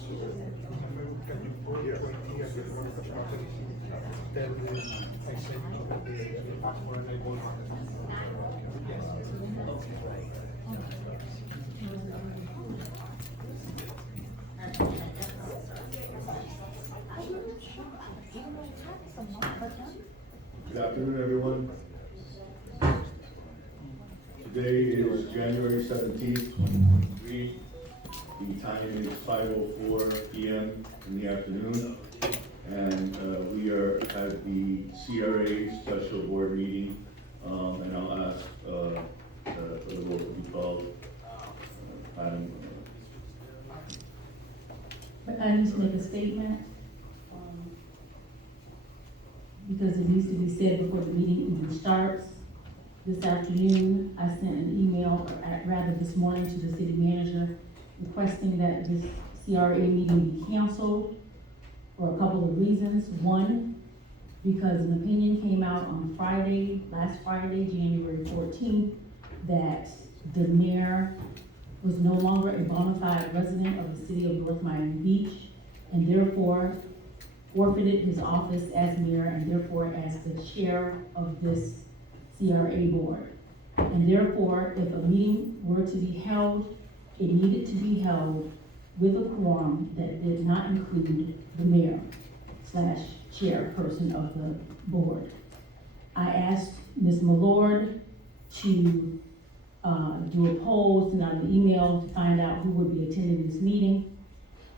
Can you put your idea before the property? Tell them I sent you the passport and I bought it. Yes. Good afternoon, everyone. Today is January 17th, 2023. The time is 5:04 p.m. in the afternoon, and we are at the CRA special board meeting, and I'll ask for the vote to be called. I need to make a statement, because it needs to be said before the meeting even starts. This afternoon, I sent an email, or rather this morning, to the city manager requesting that this CRA meeting be canceled for a couple of reasons. One, because an opinion came out on last Friday, January 14th, that the mayor was no longer a bona fide resident of the city of North Miami Beach, and therefore forfeited his office as mayor and therefore as the chair of this CRA board. And therefore, if a meeting were to be held, it needed to be held with a quorum that did not include the mayor / chairperson of the board. I asked Ms. Millard to do a poll, send out an email to find out who would be attending this meeting.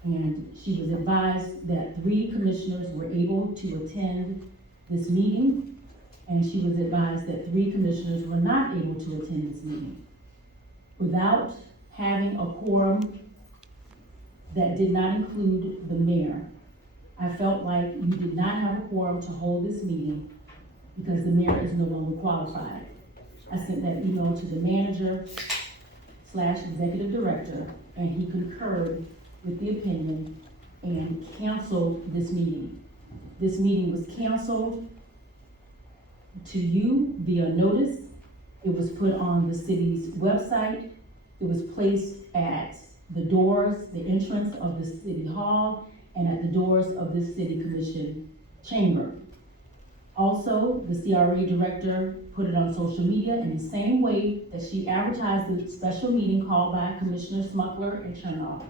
And she was advised that 3 commissioners were able to attend this meeting, and she was advised that 3 commissioners were not able to attend this meeting. Without having a quorum that did not include the mayor, I felt like you did not have a quorum to hold this meeting because the mayor is no longer qualified. I sent that email to the manager / executive director, and he concurred with the opinion and canceled this meeting. This meeting was canceled to you via notice. It was put on the city's website. It was placed at the doors, the entrance of the city hall, and at the doors of the city commission chamber. Also, the CRA director put it on social media in the same way that she advertised the special meeting called by Commissioner Smuckler and Chernoff.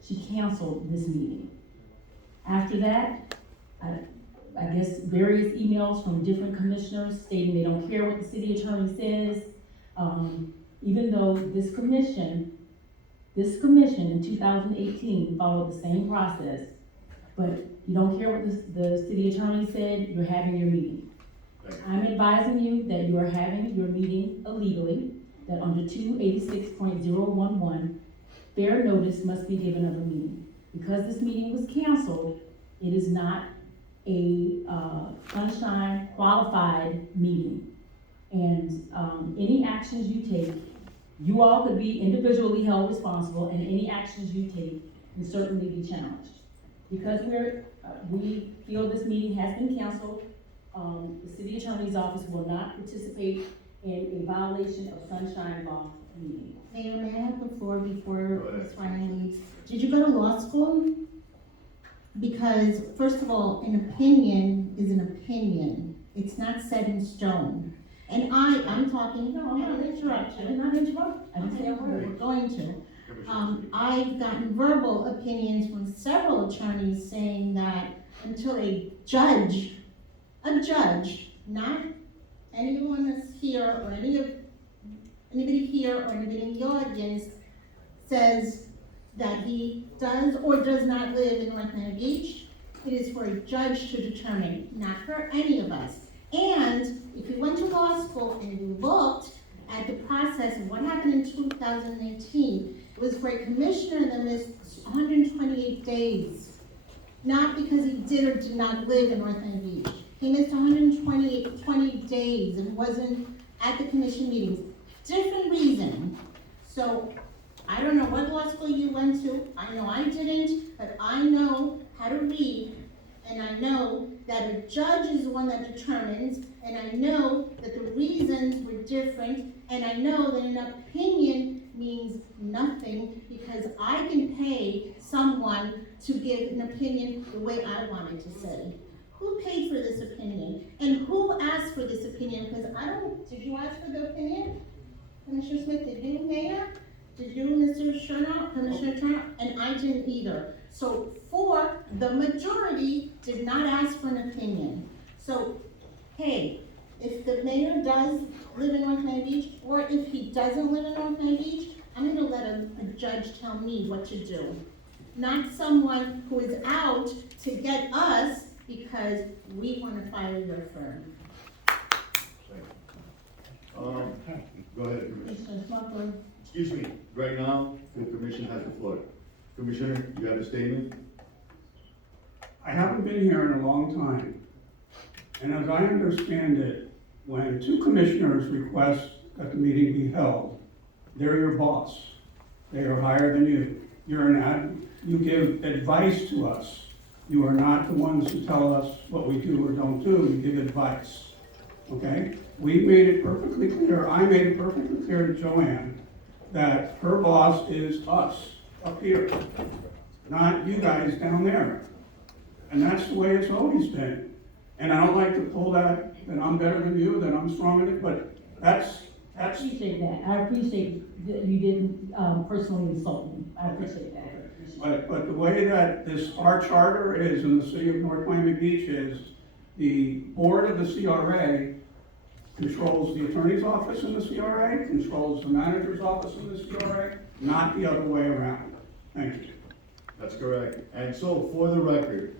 She canceled this meeting. After that, I guess various emails from different commissioners stating they don't care what the city attorney says, even though this commission in 2018 followed the same process, but you don't care what the city attorney said, you're having your meeting. I'm advising you that you are having your meeting illegally, that under 286.011, fair notice must be given of a meeting. Because this meeting was canceled, it is not a sunshine qualified meeting. And any actions you take, you all could be individually held responsible, and any actions you take can certainly be challenged. Because we feel this meeting has been canceled, the city attorney's office will not participate in a violation of sunshine law meeting. Mayor, may I have the floor before Ms. Ryan leaves? Did you go to law school? Because, first of all, an opinion is an opinion. It's not set in stone. And I'm talking, No, I'm not interrupting. I did not interrupt. I didn't say a we're word. going to. I've gotten verbal opinions from several attorneys saying that until a judge, not anyone that's here or anybody here or anybody in the audience says that he does or does not live in North Miami Beach, it is for a judge to determine, not for any of us. And if you went to law school and you looked at the process of what happened in 2018, it was for a commissioner that missed 128 days. Not because he did or did not live in North Miami Beach. He missed 20 days and wasn't at the commission meetings. Different reason. So I don't know what law school you went to. I know I didn't, but I know how to read, and I know that a judge is the one that determines, and I know that the reasons were different, and I know that an opinion means nothing because I can pay someone to give an opinion the way I wanted to say. Who paid for this opinion? And who asked for this opinion? Because did you ask for the opinion? Commissioner Smith, did you, Mayor? Did you, Mr. Chernow, Commissioner Chernow? And I didn't either. So the majority did not ask for an opinion. So, hey, if the mayor does live in North Miami Beach, or if he doesn't live in North Miami Beach, I'm gonna let a judge tell me what to do. Not someone who is out to get us because we wanna fire your firm. Go ahead, Commissioner. Commissioner Smucker. Excuse me, right now, the commission has the floor. Commissioner, you have a statement? I haven't been here in a long time. And as I understand it, when two commissioners request that the meeting be held, they're your boss. They are higher than you. You give advice to us. You are not the ones who tell us what we do or don't do. You give advice. Okay? We made it perfectly clear, I made it perfectly clear to Joanne that her boss is us up here, not you guys down there. And that's the way it's always been. And I don't like to pull that I'm better than you, that I'm stronger than, but that's. I appreciate that. I appreciate that you didn't personally insult me. I appreciate that. But the way that our charter is in the city of North Miami Beach is the board of the CRA controls the attorney's office in the CRA, controls the manager's office in the CRA, not the other way around. Thank you. That's correct. And so, for the record,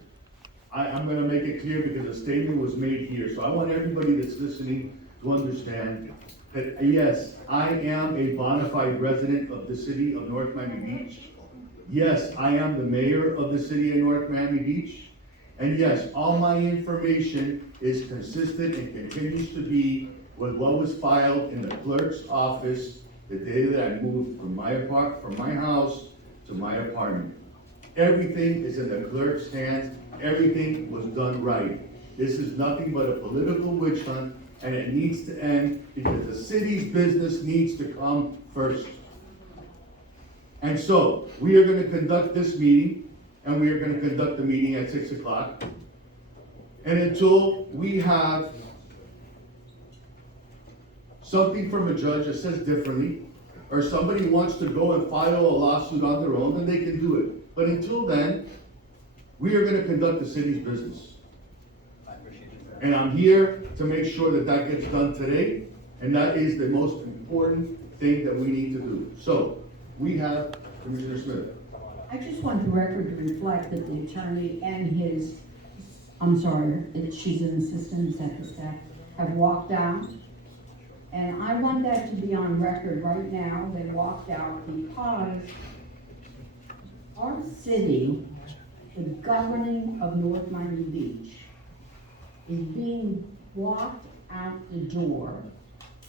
I'm gonna make it clear because a statement was made here, so I want everybody that's listening to understand that, yes, I am a bona fide resident of the city of North Miami Beach. Yes, I am the mayor of the city of North Miami Beach. And yes, all my information is consistent and continues to be with what was filed in the clerk's office the day that I moved from my house to my apartment. Everything is in the clerk's hands. Everything was done right. This is nothing but a political witch hunt, and it needs to end because the city's business needs to come first. And so, we are gonna conduct this meeting, and we are gonna conduct the meeting at 6 o'clock. And until we have something from a judge that says differently, or somebody wants to go and file a lawsuit on their own, then they can do it. But until then, we are gonna conduct the city's business. And I'm here to make sure that that gets done today, and that is the most important thing that we need to do. So, we have Commissioner Smith. I just want the record to reflect that the attorney and his, she's an assistant executive staff, have walked out. And I want that to be on record right now. They walked out because our city, the governing of North Miami Beach, is being walked out the door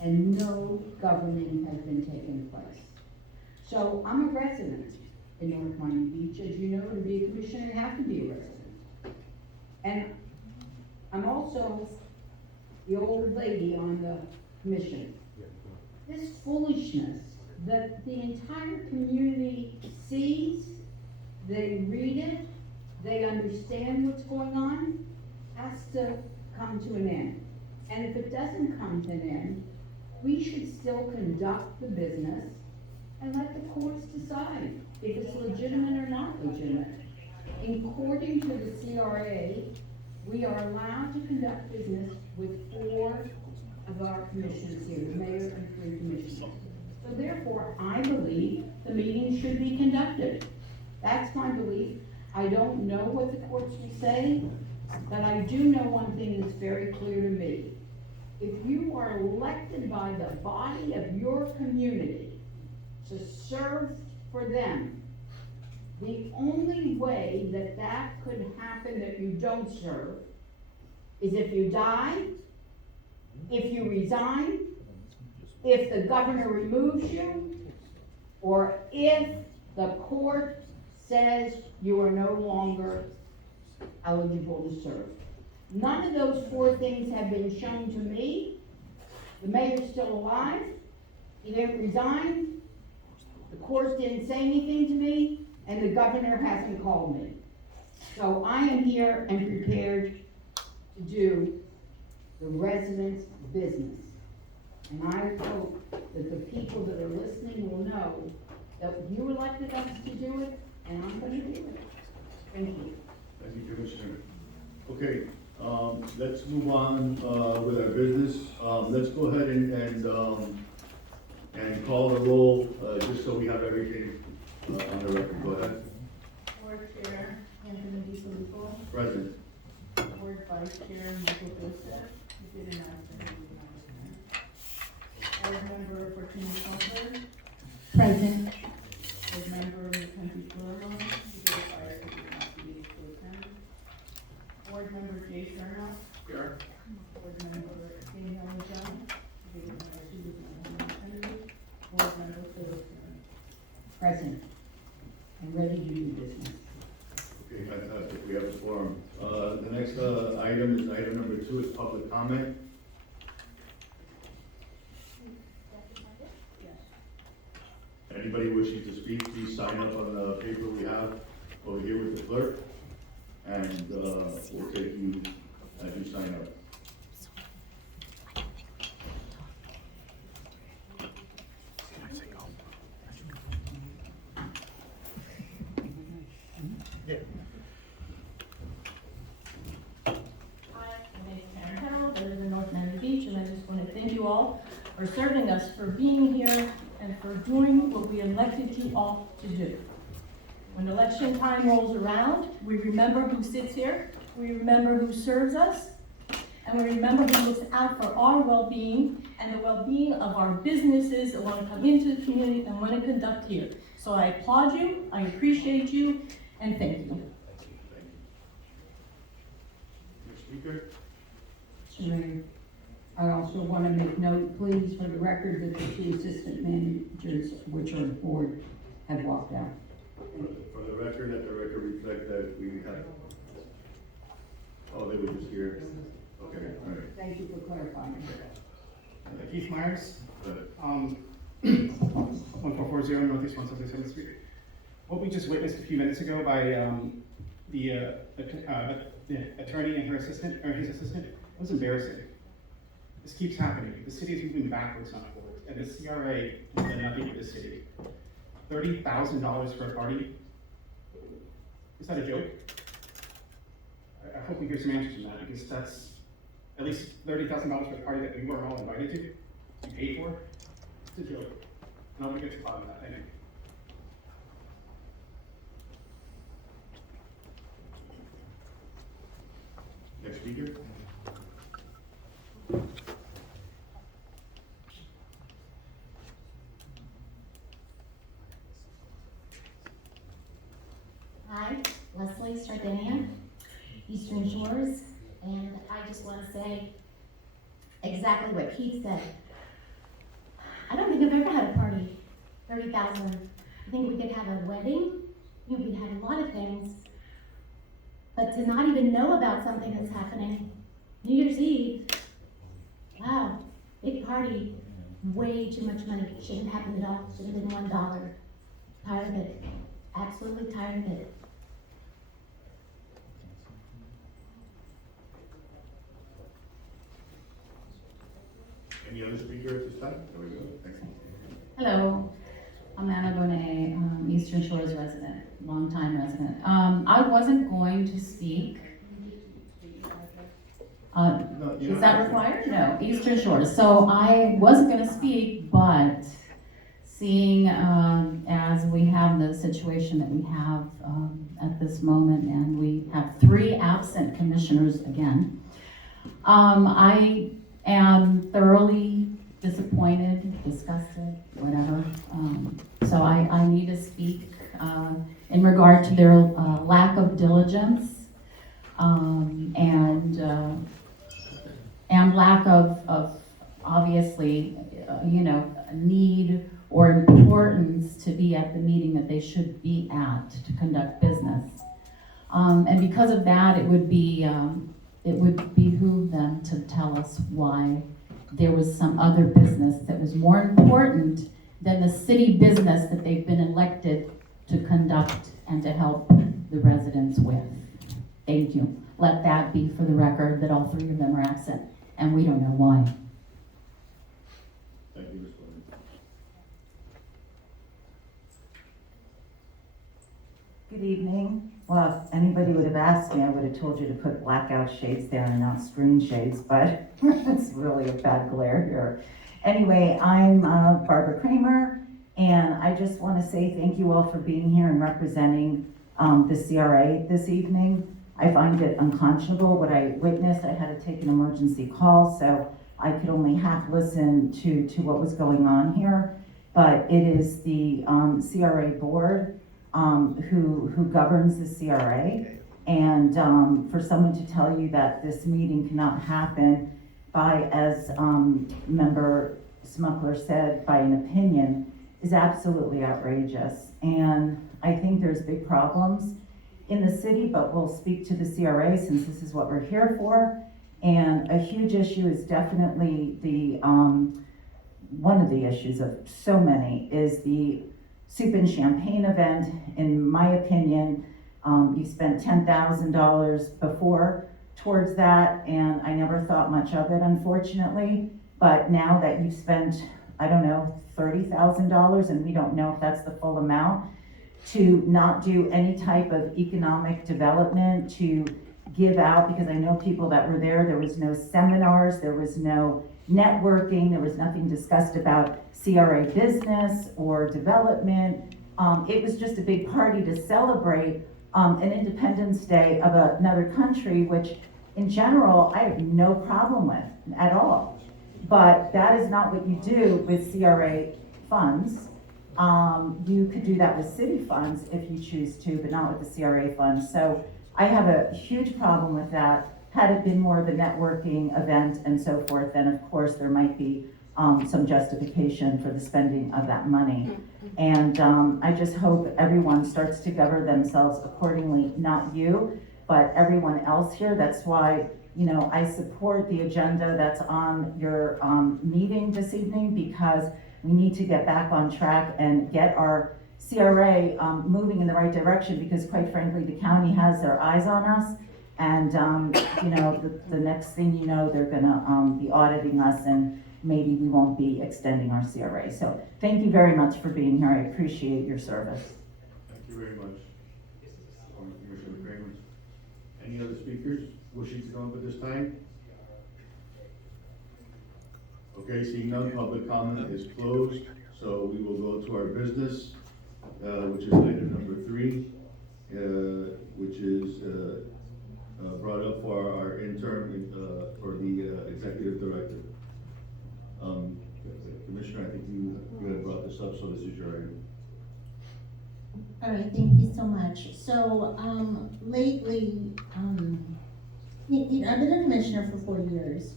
and no governing has been taking place. So I'm a resident in North Miami Beach. As you know, to be a commissioner, you have to be a resident. And I'm also the older lady on the commission. This foolishness that the entire community sees, they read it, they understand what's going on, has to come to an end. And if it doesn't come to an end, we should still conduct the business and let the courts decide if it's legitimate or not legitimate. According to the CRA, we are allowed to conduct business with 4 of our commissioners here, the mayor and 3 commissioners. So therefore, I believe the meeting should be conducted. That's my belief. I don't know what the courts will say, but I do know one thing that's very clear to me. If you are elected by the body of your community to serve for them, the only way that that could happen that you don't serve is if you die, if you resign, if the governor removes you, or if the court says you are no longer eligible to serve. None of those 4 things have been shown to me. The mayor's still alive. He didn't resign. The court didn't say anything to me, and the governor hasn't called me. So I am here and prepared to do the residents' business. And I hope that the people that are listening will know that you elected us to do it, and I'm gonna do it. Thank you. Thank you, Commissioner. Okay, let's move on, with our business. Let's go ahead and call the roll, just so we have everything, on the record. Go ahead. Board Chair Anthony DiFilippo, Present. Board Vice Chair Michael Joseph, who did an announcement. Board Member Fortuna Crawford, Present. Board Member Mackenzie Florlo, who did a fire to the activity to attend. Board Member Jay Serna. Here. Board Member Daniel Jones, who did a fire to the attendee. Board Member Philip Serna. Present. And ready to do business. Okay, fantastic. We have a forum. The next, item is item number 2, is public comment. Anybody wishing to speak, please sign up on the paper we have over here with the clerk, and we'll take you as you sign up. Hi, my name is Karen Harold, I live in North Miami Beach, and I just want to thank you all for serving us, for being here, and for doing what we elected you all to do. When election time rolls around, we remember who sits here, we remember who serves us, and we remember who looks out for our well-being and the well-being of our businesses that want to come into the community and want to conduct here. So I applaud you, I appreciate you, and thank you. Next speaker? Mr. Mayor, I also want to make note, please, for the record, that the 2 assistant managers, which are on board, have walked out. For the record, let the record reflect that we have, oh, they were just here. Okay, all right. Thank you for clarifying. Keith Myers, Good. 1440 Northeast 177th Street. What we just witnessed a few minutes ago by the attorney and her assistant, or his assistant, was embarrassing. This keeps happening. The city is moving backwards, not forward, and the CRA has done nothing with the city. $30,000 for a party? Is that a joke? I hope we get some answers from that, because that's at least $30,000 for a party that we were all invited to, we paid for. It's a joke. Nobody gets caught in that, I think. Next speaker? Hi, Leslie Sardinia, Eastern Shores, and I just want to say exactly what Keith said. I don't think I've ever had a party, 30,000. I think we could have a wedding, we'd have a lot of things, but to not even know about something that's happening, New Year's Eve, wow, big party, way too much money, shouldn't happen at all, should have been $1. Tired of it, absolutely tired of it. Any other speaker at this time? There we go. Thank you. Hello, I'm Anna Bonet, Eastern Shores resident, longtime resident. I wasn't going to speak. No, you Is don't that have to. required? No, Eastern Shores. So I wasn't gonna speak, but seeing, as we have the situation that we have, at this moment, and we have 3 absent commissioners again, I am thoroughly disappointed, disgusted, whatever. So I need to speak in regard to their lack of diligence and lack of obviously, need or importance to be at the meeting that they should be at to conduct business. And because of that, it would behoove them to tell us why there was some other business that was more important than the city business that they've been elected to conduct and to help the residents with. Thank you. Let that be for the record that all three of them are absent, and we don't know why. Thank you, Ms. Williams. Good evening. Well, if anybody would have asked me, I would have told you to put blackout shades there and not screen shades, but it's really a bad glare here. Anyway, I'm Barbara Kramer, and I just want to say thank you all for being here and representing the CRA this evening. I find it unconscionable what I witnessed. I had to take an emergency call, so I could only half listen to what was going on here. But it is the CRA board who governs the CRA. And for someone to tell you that this meeting cannot happen by, as Member Smuckler said, by an opinion, is absolutely outrageous. And I think there's big problems in the city, but we'll speak to the CRA since this is what we're here for. And a huge issue is definitely the, one of the issues of so many is the Soup and Champagne event. In my opinion, you spent $10,000 before towards that, and I never thought much of it, unfortunately. But now that you've spent, I don't know, $30,000, and we don't know if that's the full amount, to not do any type of economic development, to give out, because I know people that were there was no seminars, there was no networking, there was nothing discussed about CRA business or development. It was just a big party to celebrate an Independence Day of another country, which in general, I have no problem with at all. But that is not what you do with CRA funds. You could do that with city funds if you choose to, but not with the CRA funds. So I have a huge problem with that. Had it been more of a networking event and so forth, then of course there might be some justification for the spending of that money. And I just hope everyone starts to govern themselves accordingly, not you, but everyone else here. That's why, you know, I support the agenda that's on your meeting this evening, because we need to get back on track and get our CRA moving in the right direction, because quite frankly, the county has their eyes on us. And, you know, the next thing you know, they're gonna be auditing us, and maybe we won't be extending our CRA. So thank you very much for being here. I appreciate your service. Thank you very much, Commissioner Kramer. Any other speakers wishing to come up at this time? Okay, seeing none, public comment is closed, so we will go to our business, which is item number 3, which is brought up for our intern for the executive director. Commissioner, I think you had brought this up, so this is your item. All right, thank you so much. So, lately, I've been a commissioner for 4 years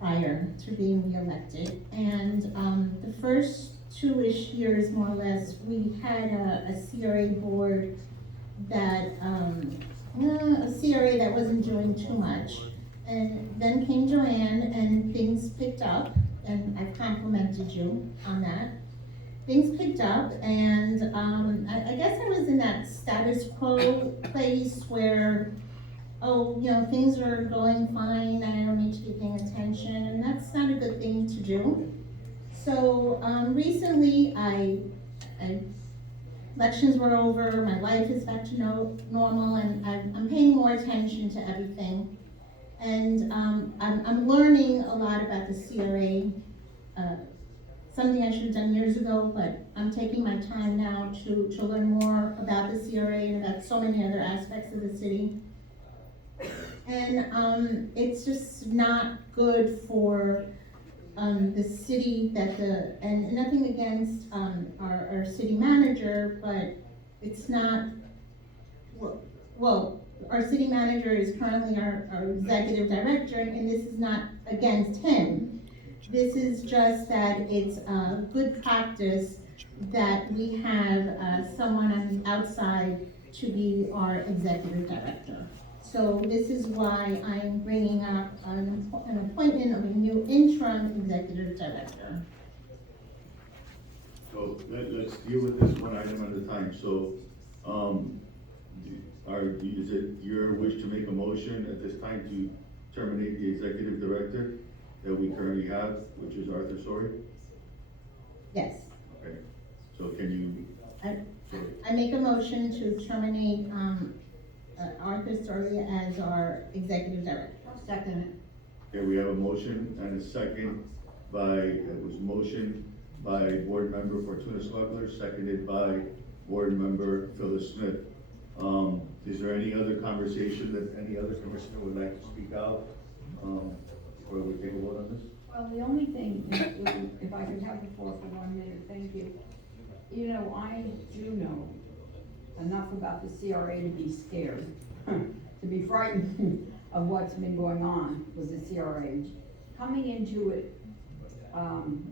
prior to being reelected. And the first 2-ish years, more or less, we had a CRA board that, a CRA that wasn't doing too much. And then came Joanne, and things picked up, and I've complimented you on that. Things picked up, and I guess I was in that status quo place where, oh, you know, things are going fine, and I don't need to be paying attention, and that's not a good thing to do. So recently, elections were over, my life is back to normal, and I'm paying more attention to everything. And I'm learning a lot about the CRA, something I should have done years ago, but I'm taking my time now to learn more about the CRA and about so many other aspects of the city. And it's just not good for the city and nothing against our city manager, but it's not, well, our city manager is currently our executive director, and this is not against him. This is just that it's a good practice that we have someone on the outside to be our executive director. So this is why I'm bringing up an appointment of a new interim executive director. So let's deal with this one item at a time. So Is it your wish to make a motion at this time to terminate the executive director that we currently have, which is Arthur Sori? Yes. Okay, so can you? I make a motion to terminate, Arthur Story as our executive director. Second Okay, we have a motion and a second it was motion by board member Fortuna Smuggler, seconded by board member Phyllis Smith. Is there any other conversation that any other commissioner would like to speak out, before we take a vote on this? Well, the only thing, if I could have the floor for 1 minute, thank you. You know, I do know enough about the CRA to be scared, to be frightened of what's been going on with the CRA. Coming into it,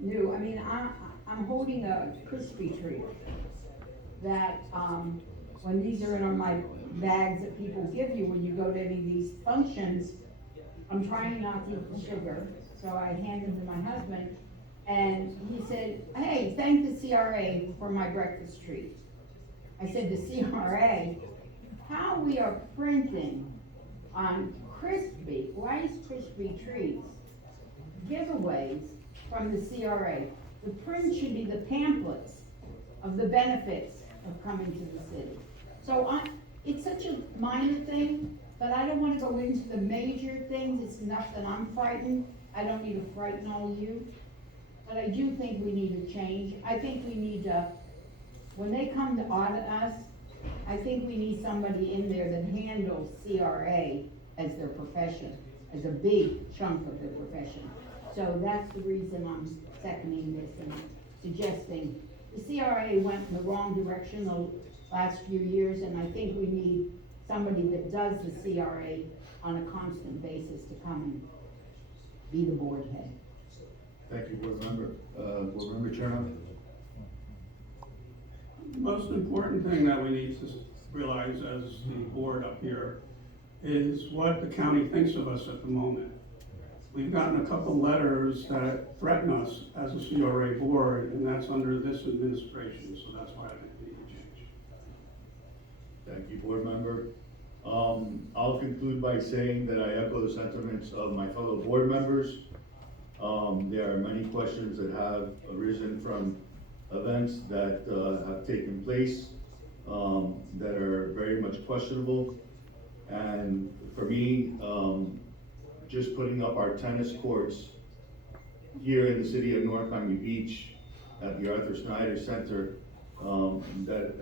new, I mean, I'm holding a Christmas tree that, when these are in my bags that people give you when you go to any of these functions, I'm trying not to eat the sugar, so I handed them to my husband, and he said, hey, thank the CRA for my breakfast treat. I said, the CRA? How we are printing on crispy, Rice Krispie treats, giveaways from the CRA. The print should be the pamphlets of the benefits of coming to the city. So it's such a minor thing, but I don't wanna go into the major things. It's enough that I'm frightened. I don't need to frighten all of you. But I do think we need a change. I think we need to, when they come to audit us, I think we need somebody in there that handles CRA as their profession, as a big chunk of their profession. So that's the reason I'm seconding this and suggesting. The CRA went in the wrong direction the last few years, and I think we need somebody that does the CRA on a constant basis to come and be the board head. Thank you, board member. Board member Chernow? The most important thing that we need to realize as the board up here is what the county thinks of us at the moment. We've gotten a couple letters that threaten us as a CRA board, and that's under this administration, so that's why I think we need to change. Thank you, board member. I'll conclude by saying that I echo the sentiments of my fellow board members. There are many questions that have arisen from events that have taken place that are very much questionable. And for me, just putting up our tennis courts here in the city of North Miami Beach at the Arthur Snyder Center that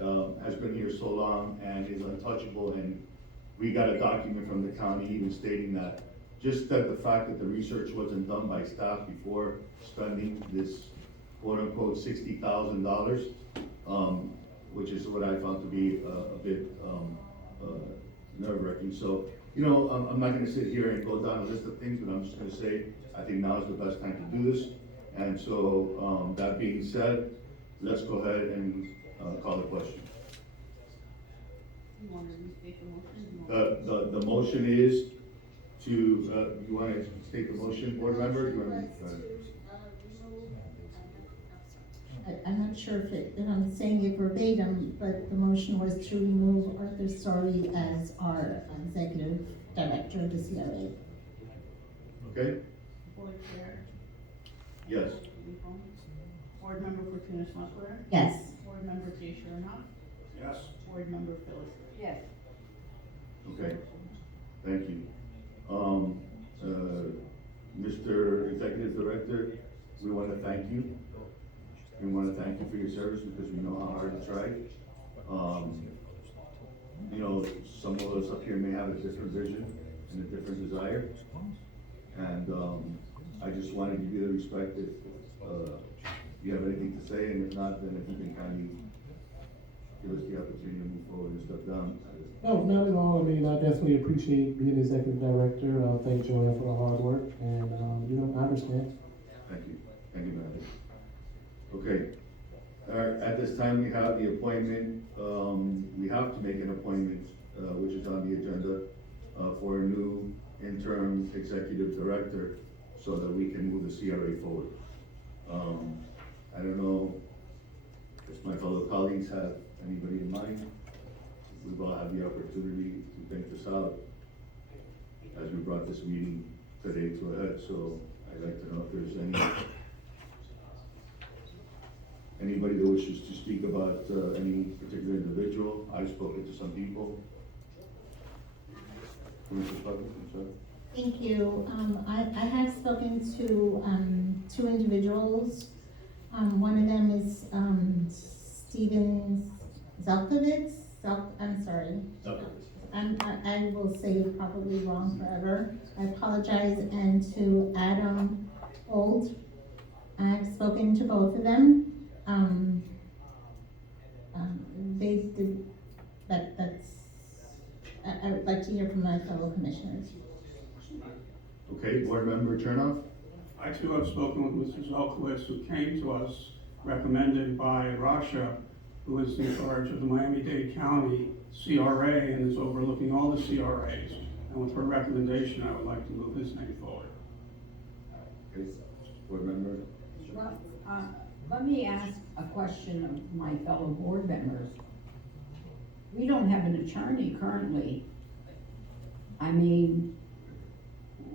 has been here so long and is untouchable, and we got a document from the county even stating that, just that the fact that the research wasn't done by staff before spending this quote-unquote $60,000, which is what I found to be a bit nerve-wracking. So, you know, I'm not gonna sit here and go down a list of things, but I'm just gonna say, I think now is the best time to do this. And so, that being said, let's go ahead and call the question. You want to restate the motion? The motion is to, you wanna state the motion, board member? You wanna, I'm not sure if I'm saying it verbatim, but the motion was to remove Arthur Story as our executive director of the CRA. okay? Board Chair, Yes. Board Member Fortuna Smuggler, Yes. Board Member Jay Shernoff, Yes. Board Member Phyllis. Yes. Okay, thank you. Mr. Executive Director, we want to thank you. We want to thank you for your service because we know how hard you tried. You know, some of us up here may have a different vision and a different desire. And I just want to give you the respect if you have anything to say, and if not, then if you can kindly give us the opportunity to move forward and step down. No, not at all. I mean, I definitely appreciate being executive director. Thank Joanne for the hard work, and, you know, I understand. Thank you. Thank you, Matthew. Okay. At this time, we have the appointment, we have to make an appointment, which is on the agenda, for a new interim executive director so that we can move the CRA forward. I don't know if my fellow colleagues have anybody in mind. We've all had the the opportunity to think this out as we brought this meeting today to a head, so I'd like to know if there's anybody that wishes to speak about any particular individual. I've spoken to some people. Commissioner Sparkman, I'm sorry. Thank you. I have spoken to, two individuals. One of them is, Steven Zelkovitz. I'm sorry. I will say it probably wrong forever. I apologize. And to Adam Old. I've spoken to both of them. They did, I would like to hear from my fellow commissioners. Okay, Board Member Chernoff? I too have spoken with Mr. Zelkowitz, who came to us recommended by Rasha, who is in charge of the Miami-Dade County CRA and is overlooking all the CRAs. And with her recommendation, I would like to move his name forward. Okay, Board Member? Well, let me ask a question of my fellow board members. We don't have an attorney currently. I mean,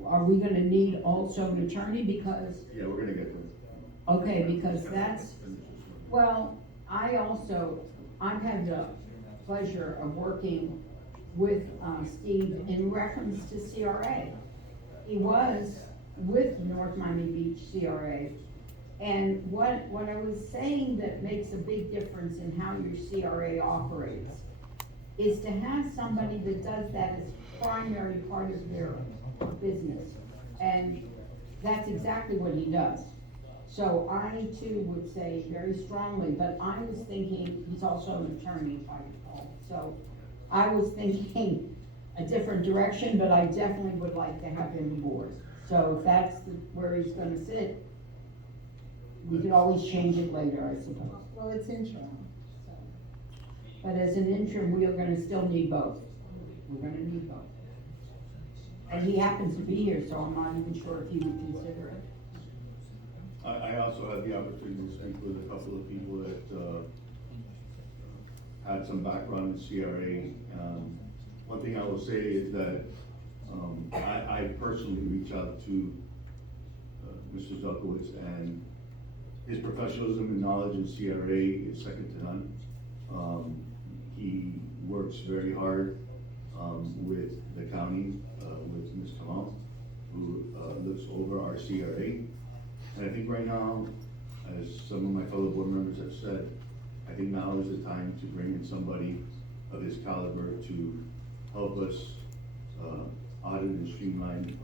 are we gonna need also an attorney because, Yeah, we're gonna get there. okay, because that's, well, I've had the pleasure of working with, Steve in reference to CRA. He was with North Miami Beach CRA. And what I was saying that makes a big difference in how your CRA operates is to have somebody that does that as primary part of their business. And that's exactly what he does. So I too would say very strongly, but I was thinking, he's also an attorney, if I recall. So I was thinking a different direction, but I definitely would like to have him aboard. So if that's where he's gonna sit, we could always change it later, I suppose. Well, it's interim, so. But as an interim, we are gonna still need both. We're gonna need both. And he happens to be here, so I'm not even sure if you would consider it. I also had the opportunity to speak with a couple of people that had some background in CRA. One thing I will say is that I personally reached out to Mr. Zuckowitz, and his professionalism and knowledge in CRA is second to none. He works very hard with the county, with Ms. Kamal, who looks over our CRA. And I think right now, as some of my fellow board members have said, I think now is the time to bring in somebody of his caliber to help us audit and streamline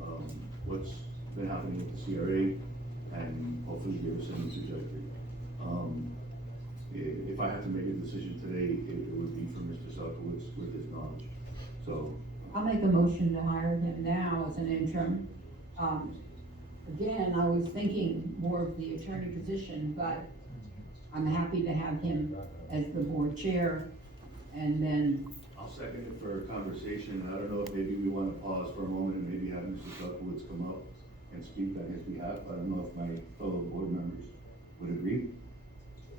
what's been happening with the CRA and hopefully give us a new trajectory. If I had to make a decision today, it would be for Mr. Zelkowitz with his knowledge. So I'll make a motion to hire him now as an interim. Again, I was thinking more of the attorney position, but I'm happy to have him as the board chair. And then, I'll second it for a conversation. I don't know if maybe we want to pause for a moment and maybe have Mr. Zuckowitz come up and speak on his behalf. I don't know if my fellow board members would agree.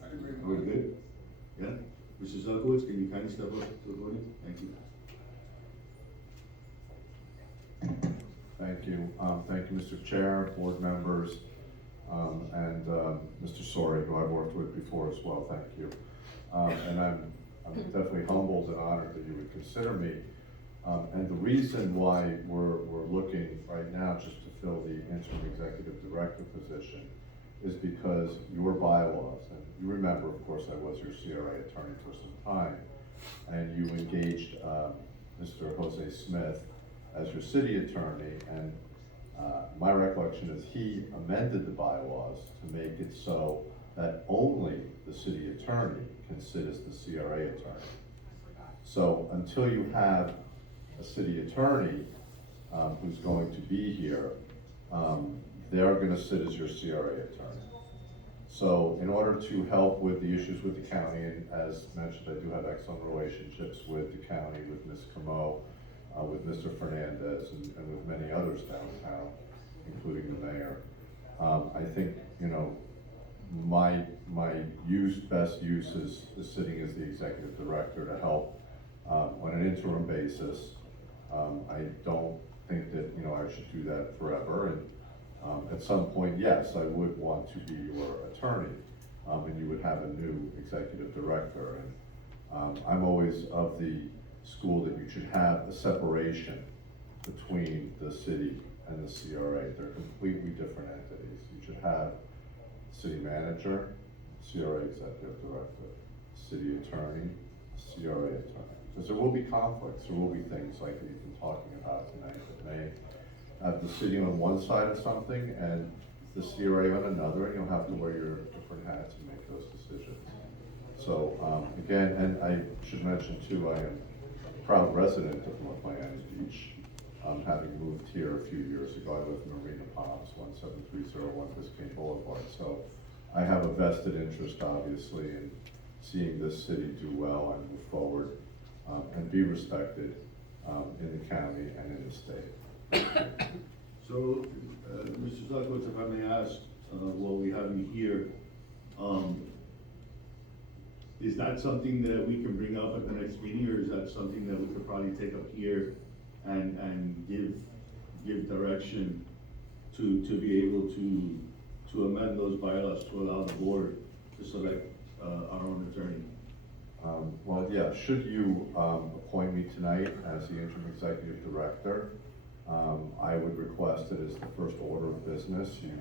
I agree. Are we good? Yeah? Mr. Zuckowitz, can you kindly step up to the podium? Thank you. Thank you. Thank you, Mr. Chair, board members, and Mr. Sori, who I've worked with before as well. Thank you. And I'm definitely humbled and honored that you would consider me. And the reason why we're looking right now just to fill the interim executive director position is because your bylaws, and you remember, of course, I was your CRA attorney for some time, and you engaged Mr. Jose Smith as your city attorney, and my recollection is he amended the bylaws to make it so that only the city attorney can sit as the CRA attorney. So until you have a city attorney who's going to be here, they're going to sit as your CRA attorney. So in order to help with the issues with the county, and as mentioned, I do have excellent relationships with the county, with Ms. Camo, with Mr. Fernandez, and with many others downtown, including the mayor. I think, you know, my best use is sitting as the executive director to help when an interim basis. I don't think that, you know, I should do that forever, and at some point, yes, I would want to be your attorney, and you would have a new executive director. And I'm always of the school that you should have a separation between the city and the CRA. They're completely different entities. You should have city manager, CRA executive director, city attorney, CRA attorney. Because there will be conflicts, there will be things like we've been talking about tonight that may have the city on one side of something and the CRA on another, and you'll have to wear your different hats and make those decisions. So again, and I should mention too, I am a proud resident of North Miami Beach. Having moved here a few years ago, I live in Marina Palms, 17301 Biscayne Boulevard. So I have a vested interest, obviously, in seeing this city do well and move forward and be respected in the county and in the state. So, Mr. Zuckowitz, if I may ask, while we have you here, is that something that we can bring up at the next meeting, or is that something that we could probably take up here and give direction to be able to amend those bylaws to allow the board to select our own attorney? Well, yeah, should you appoint me tonight as the interim executive director, I would request that as the first order of business, you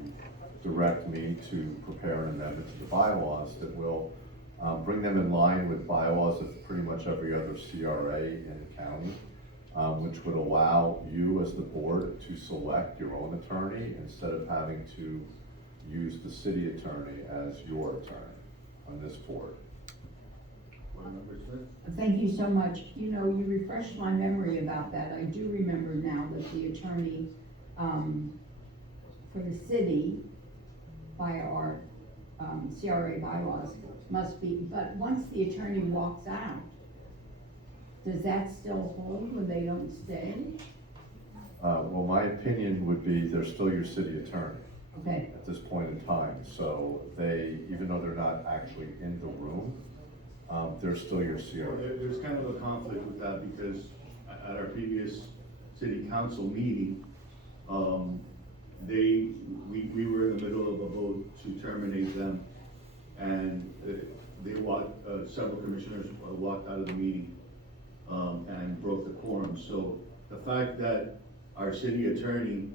direct me to prepare an amendment to the bylaws that will bring them in line with bylaws of pretty much every other CRA in the county, which would allow you as the board to select your own attorney instead of having to use the city attorney as your attorney on this board. Board Member Smith? Thank you so much. You know, you refreshed my memory about that. I do remember now that the attorney, for the city, by our, CRA bylaws, must be, but once the attorney walks out, does that still hold when they don't stay? Well, my opinion would be they're still your city attorney Okay, at this point in time. So they, even though they're not actually in the room, they're still your CRA. There's kind of a conflict with that because at our previous city council meeting, we were in the middle of a vote to terminate them, and several commissioners walked out of the meeting and broke the quorum. So the fact that our city attorney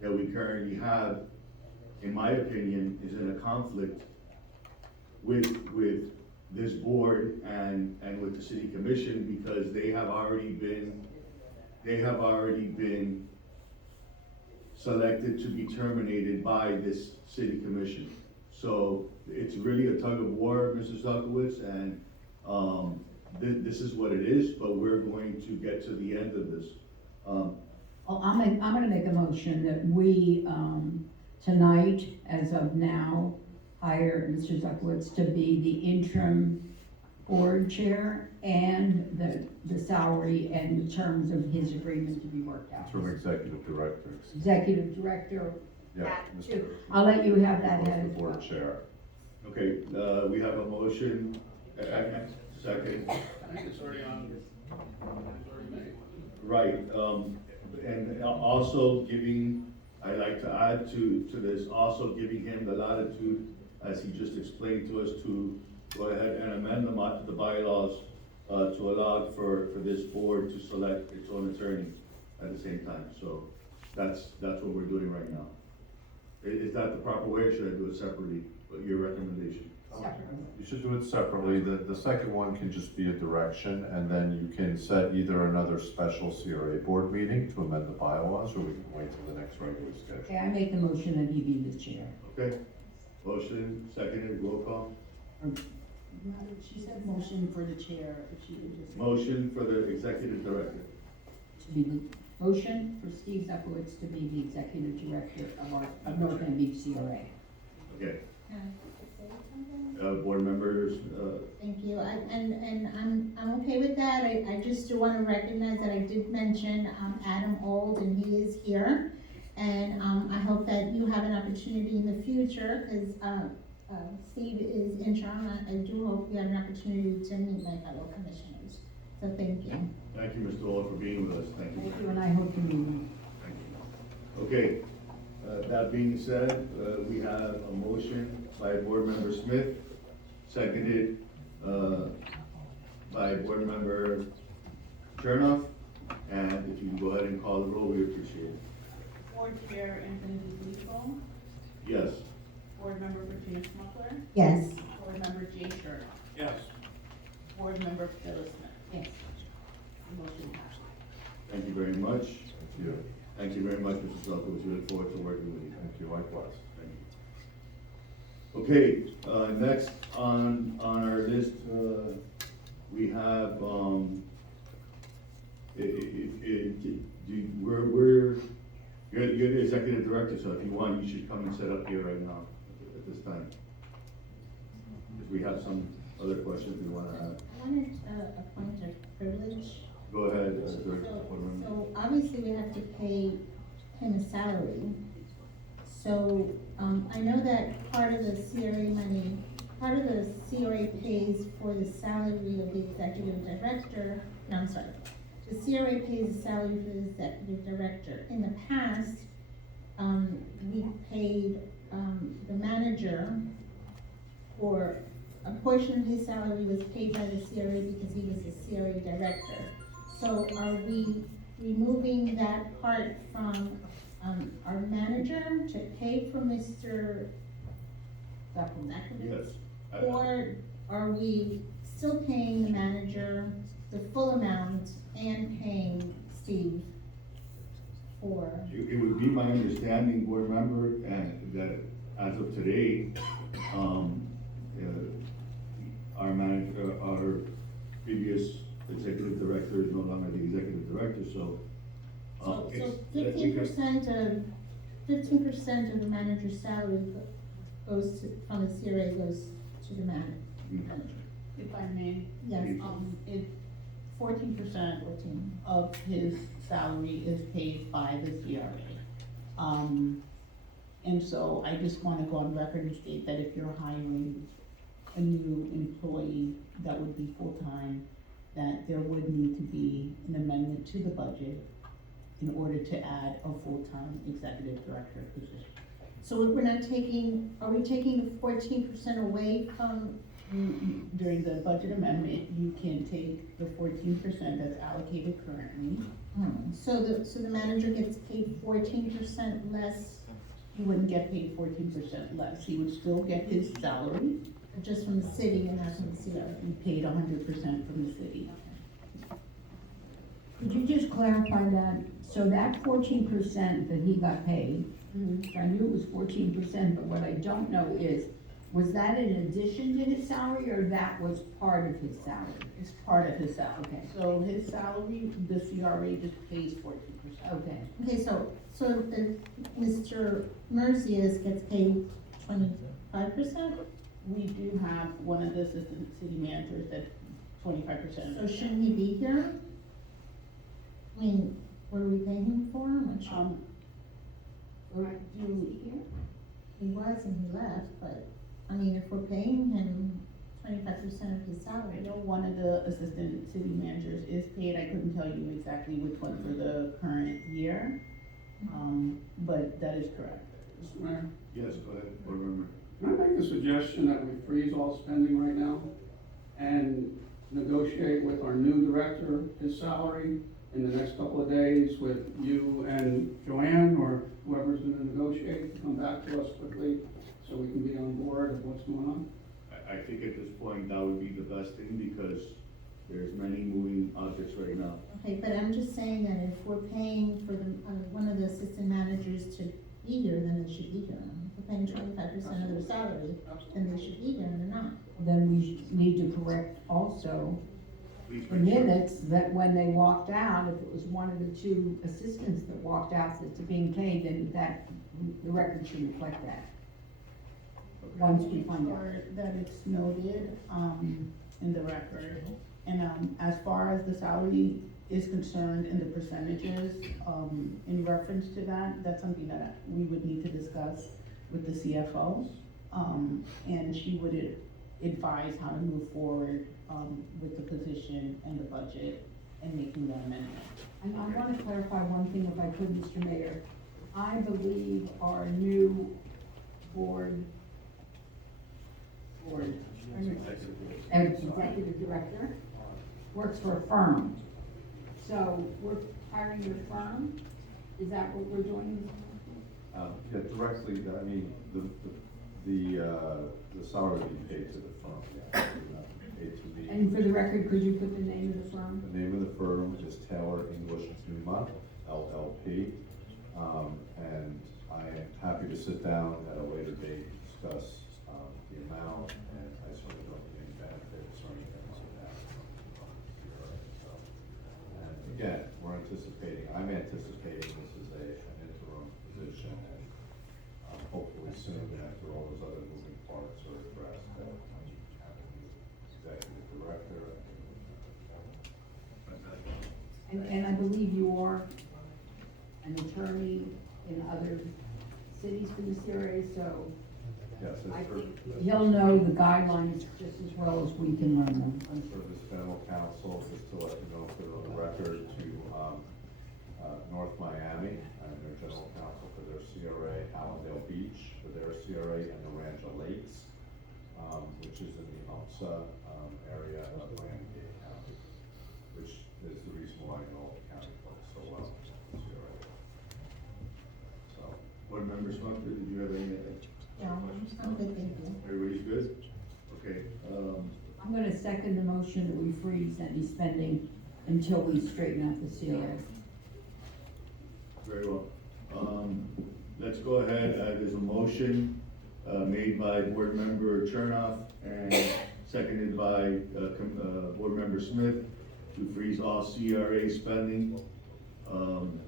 that we currently have, in my opinion, is in a conflict with this board and with the city commission, because they have already been selected to be terminated by this city commission. So it's really a tug of war, Mr. Zuckowitz, and this is what it is, but we're going to get to the end of this. I'm gonna make a motion that we, tonight, as of now, hire Mr. Zuckowitz to be the interim board chair and the salary and the terms of his agreement to be worked out. Interim executive director. Executive director, Yeah, that Mr. too. I'll let you have that Mr. head as well. Board chair. Okay, we have a motion, second. I think it's already on, it's already made. Right, and also giving, I'd like to add to this, also giving him the latitude, as he just explained to us, to go ahead and amend the bylaws to allow for this board to select its own attorney at the same time. So that's what we're doing right now. Is that the proper way, or should I do it separately? Your recommendation? You should do it separately. The second one can just be a direction, and then you can set either another special CRA board meeting to amend the bylaws, or we can wait till the next regular schedule. Okay, I make the motion that he be the chair. Okay, motion, seconded, roll call. She said motion for the chair, if she could just. Motion for the executive director. To be the, motion for Steve Zuckowitz to be the executive director of North End Beach CRA. Okay, Can I say something? board members, Thank you, I'm okay with that. I just do wanna recognize that I did mention, Adam Old, and he is here. And, I hope that you have an opportunity in the future, cause, Steve is interim. I do hope you have an opportunity to meet my fellow commissioners. So thank you. Thank you, Mr. Oller, for being with us. Thank you. Thank you, and I hope you meet. Thank you. Okay, that being said, we have a motion by Board Member Smith, seconded, by Board Member Chernoff, and if you can go ahead and call the roll, we appreciate it. Board Chair Anthony DeFilippo, Yes. Board Member Virginia Smuggler, Yes. Board Member Jay Sherlock, Yes. Board Member Phyllis Smith. Yes. Motion passed. Thank you very much. Thank you. Thank you very much, Mr. Selkovich. We look forward to working with you. Thank you likewise. Thank you. Okay, next on our list, we have, you're the executive director, so if you want, you should come and sit up here right now at this time. If we have some other questions we wanna ask. I wanted a point of privilege. Go ahead, Director. So obviously we have to pay him a salary. So, I know that part of the CRA money, part of the CRA pays for the salary of the executive director, no, I'm sorry. The CRA pays the salary for the executive director. In the past, we paid, the manager, or a portion of his salary was paid by the CRA because he was the CRA director. So are we removing that part from, our manager to pay for Mr. Zakovich? Yes. Or are we still paying the manager the full amount and paying Steve for? It would be my understanding, board member, and that as of today, our manager, our previous executive director is no longer the executive director, so. So it's- 15% of the manager's salary goes to, from the CRA goes to the manager. If I may, Yes. it, 14% 14. of his salary is paid by the CRA. And so I just wanna go on record and state that if you're hiring a new employee that would be full-time, that there would need to be an amendment to the budget in order to add a full-time executive director position. So we're not taking, are we taking the 14% away from? During the budget amendment, you can take the 14% that's allocated currently. So the manager gets paid 14% less, He wouldn't get paid 14% less. He would still get his salary. just from the city and not from the CRA? He paid 100% from the city. Could you just clarify that? So that 14% that he got paid, I knew it was 14%, but what I don't know is, was that in addition to his salary, or that was part of his salary? It's part of his salary. Okay. So his salary, the CRA just pays 14%. Okay. Okay, so if Mr. Merzius gets paid 25%, We do have one of the assistant city managers that 25%. so shouldn't he be here? I mean, what are we paying him for? I'm not sure. Or do, He was and he left, but, I mean, if we're paying him 25% of his I salary. know one of the assistant city managers is paid. I couldn't tell you exactly which one for the current year. But that is correct. Mr. Mayor, Yes, go ahead, board member. can I make a suggestion that we freeze all spending right now and negotiate with our new director his salary in the next couple of days with you and Joanne or whoever's gonna negotiate, to come back to us quickly so we can be on board of what's going on? I think at this point, that would be the best thing, because there's many moving objects right now. Okay, but I'm just saying that if we're paying for one of the assistant managers to be here, then they should be here. If we're paying 25% of their salary, then they should be here, and they're not. Then we need to correct also Please the make sure. minutes that when they walked out, if it was one of the two assistants that walked out that's being paid, then that, the record should reflect that. Once we find out. Or that it's noted, in the record. And, as far as the salary is concerned and the percentages, in reference to that, that's something that we would need to discuss with the CFO. And she would advise how to move forward, with the position and the budget and making that amendment. And I want to clarify one thing if I could, Mr. Mayor. I believe our new board executive director works for a firm. So we're hiring a firm? Is that what we're doing? Yeah, directly, I mean, the salary would be paid to the firm, yeah, not paid to me. And for the record, could you put the name of the firm? The name of the firm is Taylor English Newmont, LLP. And I am happy to sit down at a later date, discuss, the amount, and I certainly don't think any benefits or anything like that. So, and again, I'm anticipating this is an interim position, and hopefully soon, after all those other moving parts are addressed, that executive director. And I believe you are an attorney in other cities for the CRA, so Yes, I it's for, think he'll know the guidelines just as well as we can learn them. for this general counsel, just to let you know, put it on the record to, North Miami, and their general counsel for their CRA, Allendale Beach for their CRA, and the Rancho Lakes, which is in the UMSA, area of Miami-Dade County, which is the reason why I know the county folks so well, CRA. So, Board Member Smucker, did you have any? Yeah, I'm good, thank you. Everybody's good? Okay, I'm gonna second the motion that we freeze any spending until we straighten out the CRA. very well. Let's go ahead, there's a motion, made by Board Member Chernoff and seconded by, Board Member Smith to freeze all CRA spending. can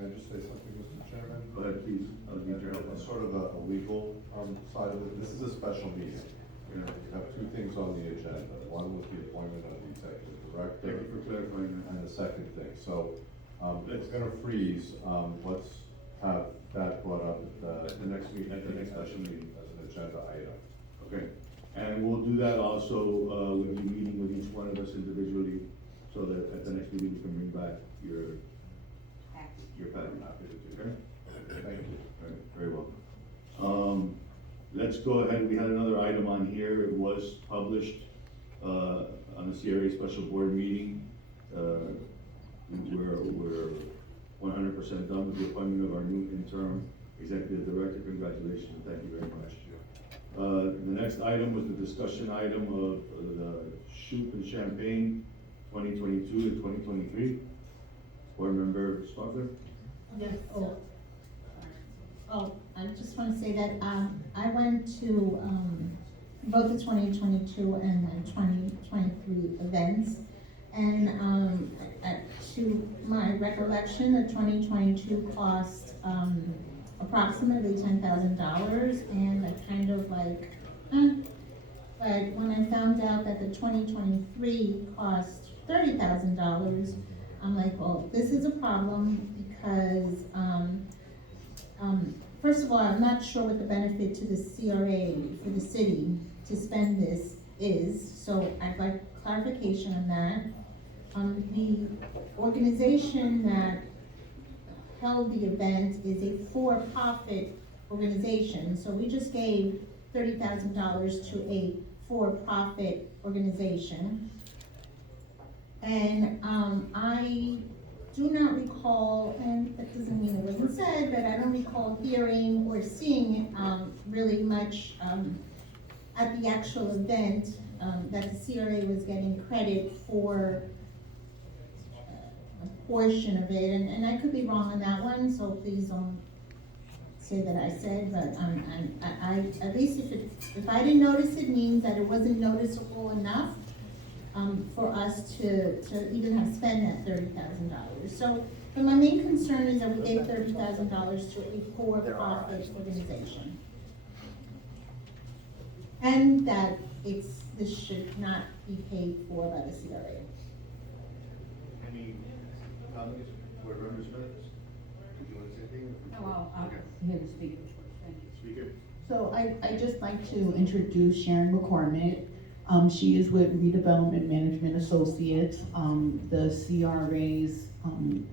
I just say something, Mr. Chairman? Go ahead, please, I'll need your help on It's that. sort of a legal, side of it. This is a special meeting. You know, you have two things on the agenda. One was the appointment of the executive director. Thank you for clarifying that. And the second thing, so, it's gonna freeze, let's have that brought up At the next meeting, at the next special session meeting. as an agenda item. Okay, and we'll do that also, with you meeting with each one of us individually, so that at the next meeting, we can bring back your packet. Happy to do Okay? that. Thank you. All right, very well. Let's go ahead, we had another item on here, it was published, on the CRA special board meeting. We're 100% done with the appointment of our new interim executive director, congratulations, and thank you very much. The next item was the discussion item of the Shoot and Champagne 2022 to 2023. Board Member Smucker? Yes, I just want to say that, I went to, both the 2022 and the 2023 events. And, to my recollection, the 2022 cost, approximately $10,000, and I kind of like, But when I found out that the 2023 cost $30,000, I'm like, well, this is a problem because, first of all, I'm not sure what the benefit to the CRA for the city to spend this is, so I'd like clarification on that. The organization that held the event is a for-profit organization, so we just gave $30,000 to a for-profit organization. And I do not recall, and that doesn't mean it wasn't said, but I don't recall hearing or seeing really much at the actual event that the CRA was getting credit for a portion of it, and I could be wrong on that one, so please don't say that I said, but I at least if I didn't notice, it means that it wasn't noticeable enough for us to even have spent that $30,000. So, but my main concern is that we gave $30,000 to a for-profit organization. And that this should not be paid for by the CRA. Any comments, Board Member Smith? Did you want to say anything? No, I'll hear the speaker first, thank you. Speaker? So I'd just like to introduce Sharon McCormick. She is with Redevelopment Management Associates, the CRA's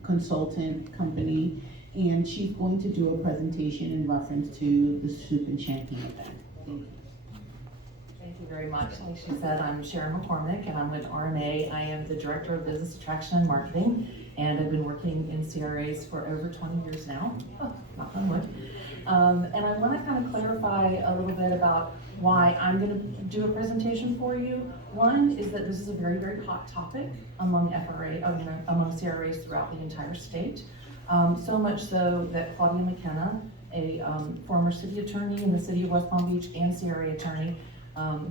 consultant company, and she's going to do a presentation in reference to the Soup and Champagne event. Thank you. Thank you very much. Like she said, I'm Sharon McCormick, and I'm with RMA. I am the Director of Business Attraction and Marketing, and I've been working in CRAs for over 20 years now. Oh, knock on wood. And I want to kind of clarify a little bit about why I'm going to do a presentation for you. One is that this is a very, very hot topic among among CRAs throughout the entire state. So much so that Claudia McKenna, a former city attorney in the city of West Palm Beach and CRA attorney,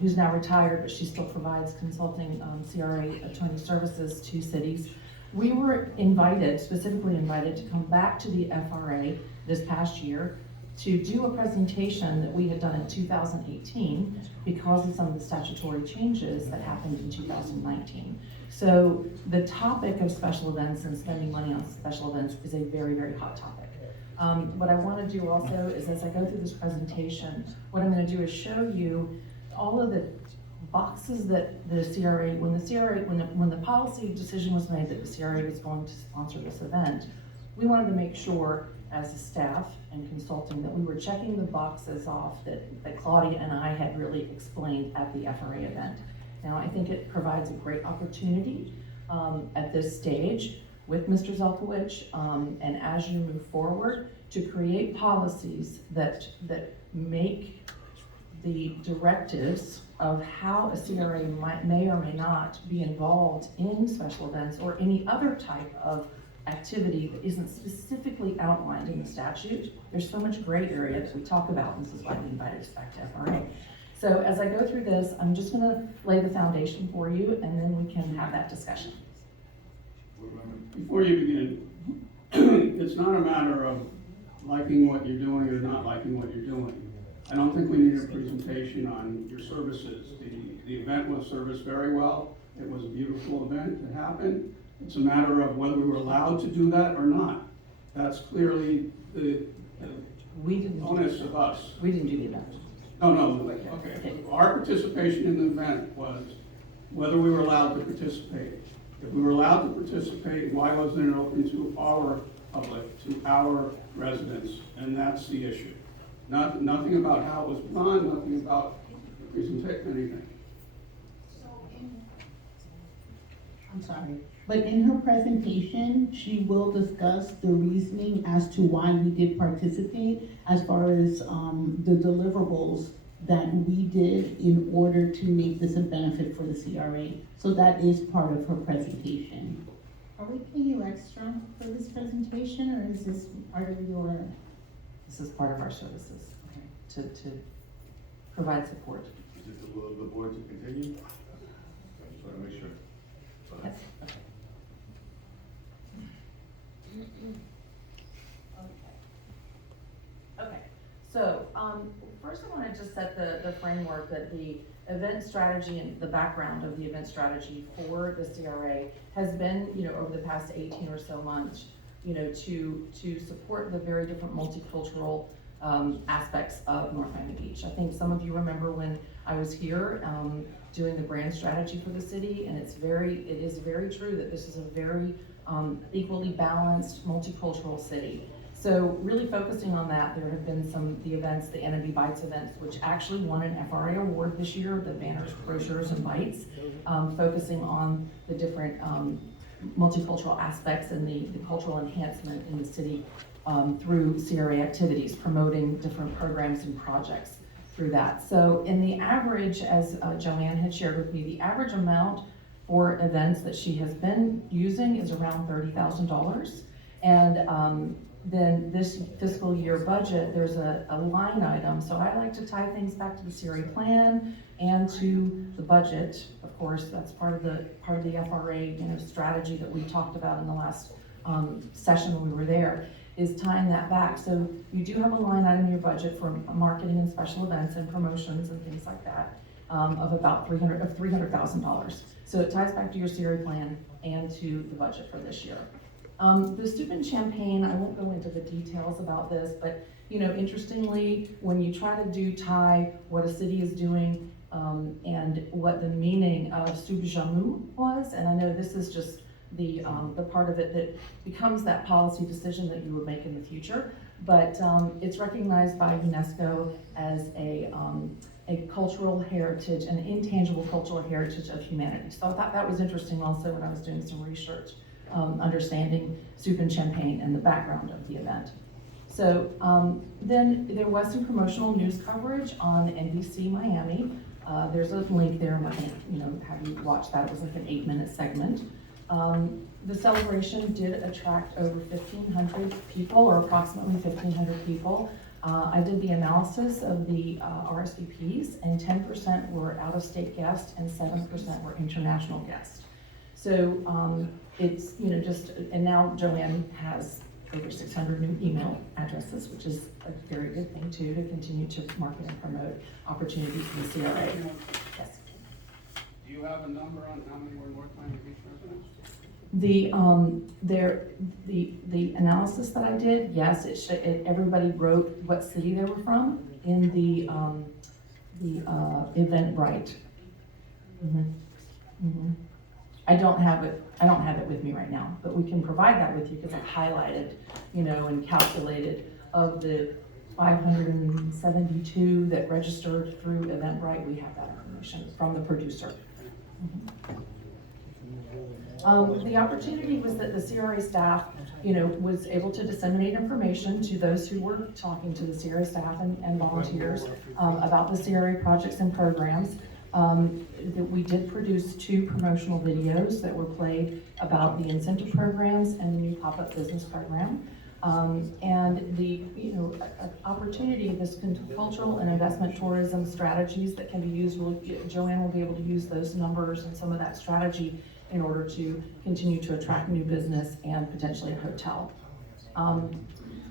who's now retired, but she still provides consulting CRA attorney services to cities. We were invited, specifically invited, to come back to the FRA this past year to do a presentation that we had done in 2018 because of some of the statutory changes that happened in 2019. So the topic of special events and spending money on special events is a very, very hot topic. What I want to do also is, as I go through this presentation, what I'm going to do is show you all of the boxes that the CRA, when the policy decision was made that the CRA was going to sponsor this event, we wanted to make sure as a staff and consulting that we were checking the boxes off that Claudia and I had really explained at the FRA event. Now, I think it provides a great opportunity at this stage with Mr. Zelkowicz, and as you move forward, to create policies that make the directives of how a CRA may or may not be involved in special events or any other type of activity that isn't specifically outlined in the statute. There's so much gray area that we talk about, and this is why we invited us back to FRA. So as I go through this, I'm just gonna lay the foundation for you, and then we can have that discussion. Before you begin, it's not a matter of liking what you're doing or not liking what you're doing. I don't think we need a presentation on your services. The event was serviced very well. It was a beautiful event that happened. It's a matter of whether we were allowed to do that or not. That's clearly the onus of us. We didn't do the event. No, okay. Our participation in the event was whether we were allowed to participate. If we were allowed to participate, why wasn't it open to our public, to our residents? And that's the issue. Nothing about how it was done, nothing about the presentation, anything. I'm sorry, but in her presentation, she will discuss the reasoning as to why we did participate as far as the deliverables that we did in order to make this a benefit for the CRA. So that is part of her presentation. Are we paying you extra for this presentation, or is this part of your? This is part of our services, to provide support. Is it the will of the board to continue? I just want to make sure. Yes, okay. Okay, so first I want to just set the framework that the event strategy and the background of the event strategy for the CRA has been, over the past 18 or so months, to support the very different multicultural aspects of North Miami Beach. I think some of you remember when I was here doing the brand strategy for the city, and it is very true that this is a very equally balanced, multicultural city. So really focusing on that, there have been the events, the NMB Bites events, which actually won an FRA award this year, the banners, brochures, and bites, focusing on the different multicultural aspects and the cultural enhancement in the city through CRA activities, promoting different programs and projects through that. So in the average, as Joanne had shared with me, the average amount for events that she has been using is around $30,000. And then this fiscal year budget, there's a line item. So I like to tie things back to the CRA plan and to the budget. Of course, that's part of the FRA strategy that we talked about in the last session when we were there, is tying that back. So you do have a line item in your budget for marketing and special events and promotions and things like that of about $300,000. So it ties back to your CRA plan and to the budget for this year. The Soup and Champagne, I won't go into the details about this, but interestingly, when you try to tie what a city is doing and what the meaning of Subjamu was. And I know this is just the part of it that becomes that policy decision that you would make in the future. But it's recognized by UNESCO as a cultural heritage, an intangible cultural heritage of humanity. So I thought that was interesting also when I was doing some research, understanding Soup and Champagne and the background of the event. So then there was some promotional news coverage on NBC Miami. There's a link there. I'm not gonna, have you watch that. It was like an 8-minute segment. The celebration did attract over 1,500 people, or approximately 1,500 people. I did the analysis of the RSVPs, and 10% were out-of-state guests and 7% were international guests. So it's, and now Joanne has over 600 new email addresses, which is a very good thing too, to continue to market and promote opportunities in the CRA. Yes. Do you have a number on how many were North Miami Beach residents? The analysis that I did, yes, everybody wrote what city they were from in the Eventbrite. I don't have it with me right now, but we can provide that with you because I highlighted, and calculated of the 572 that registered through Eventbrite. We have that information from the producer. The opportunity was that the CRA staff, was able to disseminate information to those who were talking to the CRA staff and volunteers about the CRA projects and programs. We did produce 2 promotional videos that were played about the incentive programs and the new pop-up business program. And the opportunity, this cultural and investment tourism strategies that can be used, Joanne will be able to use those numbers and some of that strategy in order to continue to attract new business and potentially a hotel.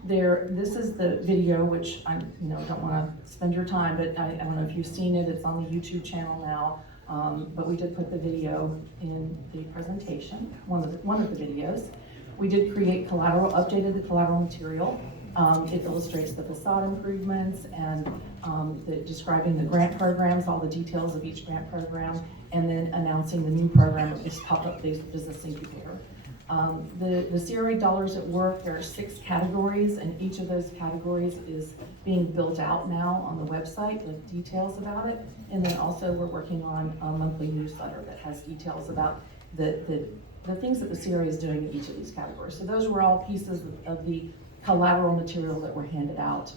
This is the video, which I don't want to spend your time, but I don't know if you've seen it. It's on the YouTube channel now, but we did put the video in the presentation, one of the videos. We did create updated the collateral material. It illustrates the facade improvements and describing the grant programs, all the details of each grant program, and then announcing the new program of this pop-up business incubator. The CRA Dollars at Work, there are 6 categories, and each of those categories is being built out now on the website with details about it. And then also we're working on a monthly newsletter that has details about the things that the CRA is doing in each of these categories. So those were all pieces of the collateral material that were handed out.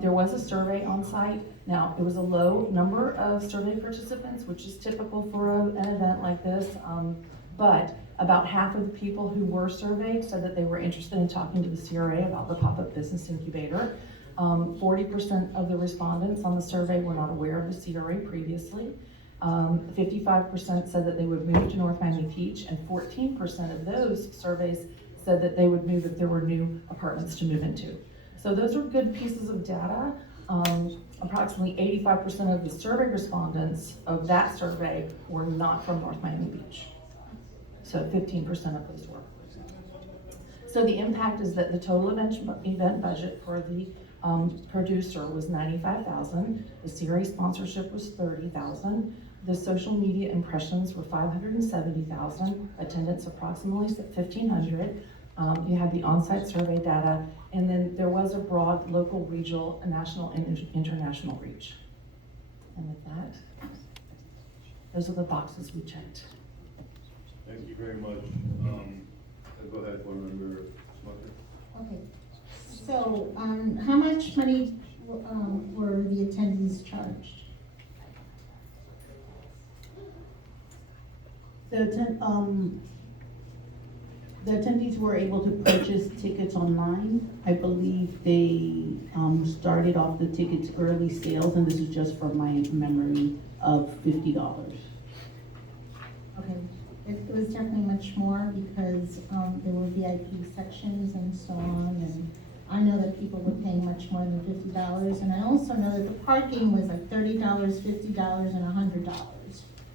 There was a survey on site. Now, it was a low number of survey participants, which is typical for an event like this, but about half of the people who were surveyed said that they were interested in talking to the CRA about the pop-up business incubator. 40% of the respondents on the survey were not aware of the CRA previously. 55% said that they would move to North Miami Beach, and 14% of those surveys said that they would move if there were new apartments to move into. So those are good pieces of data. Approximately 85% of the survey respondents of that survey were not from North Miami Beach. So 15% of those were. So the impact is that the total event budget for the producer was $95,000. The CRA sponsorship was $30,000. The social media impressions were $570,000. Attendance approximately 1,500. You had the on-site survey data, and then there was a broad local, regional, national, and international reach. And with that, those are the boxes we checked. Thank you very much. Go ahead, Board Member Smucker. Okay, so, how much money, were the attendees charged? The attendees were able to purchase tickets online. I believe they started off the tickets early sales, and this is just from my memory, of $50. Okay, it was definitely much more because there were VIP sections and so on, and I know that people were paying much more than $50, and I also know that the parking was like $30, $50, and $100.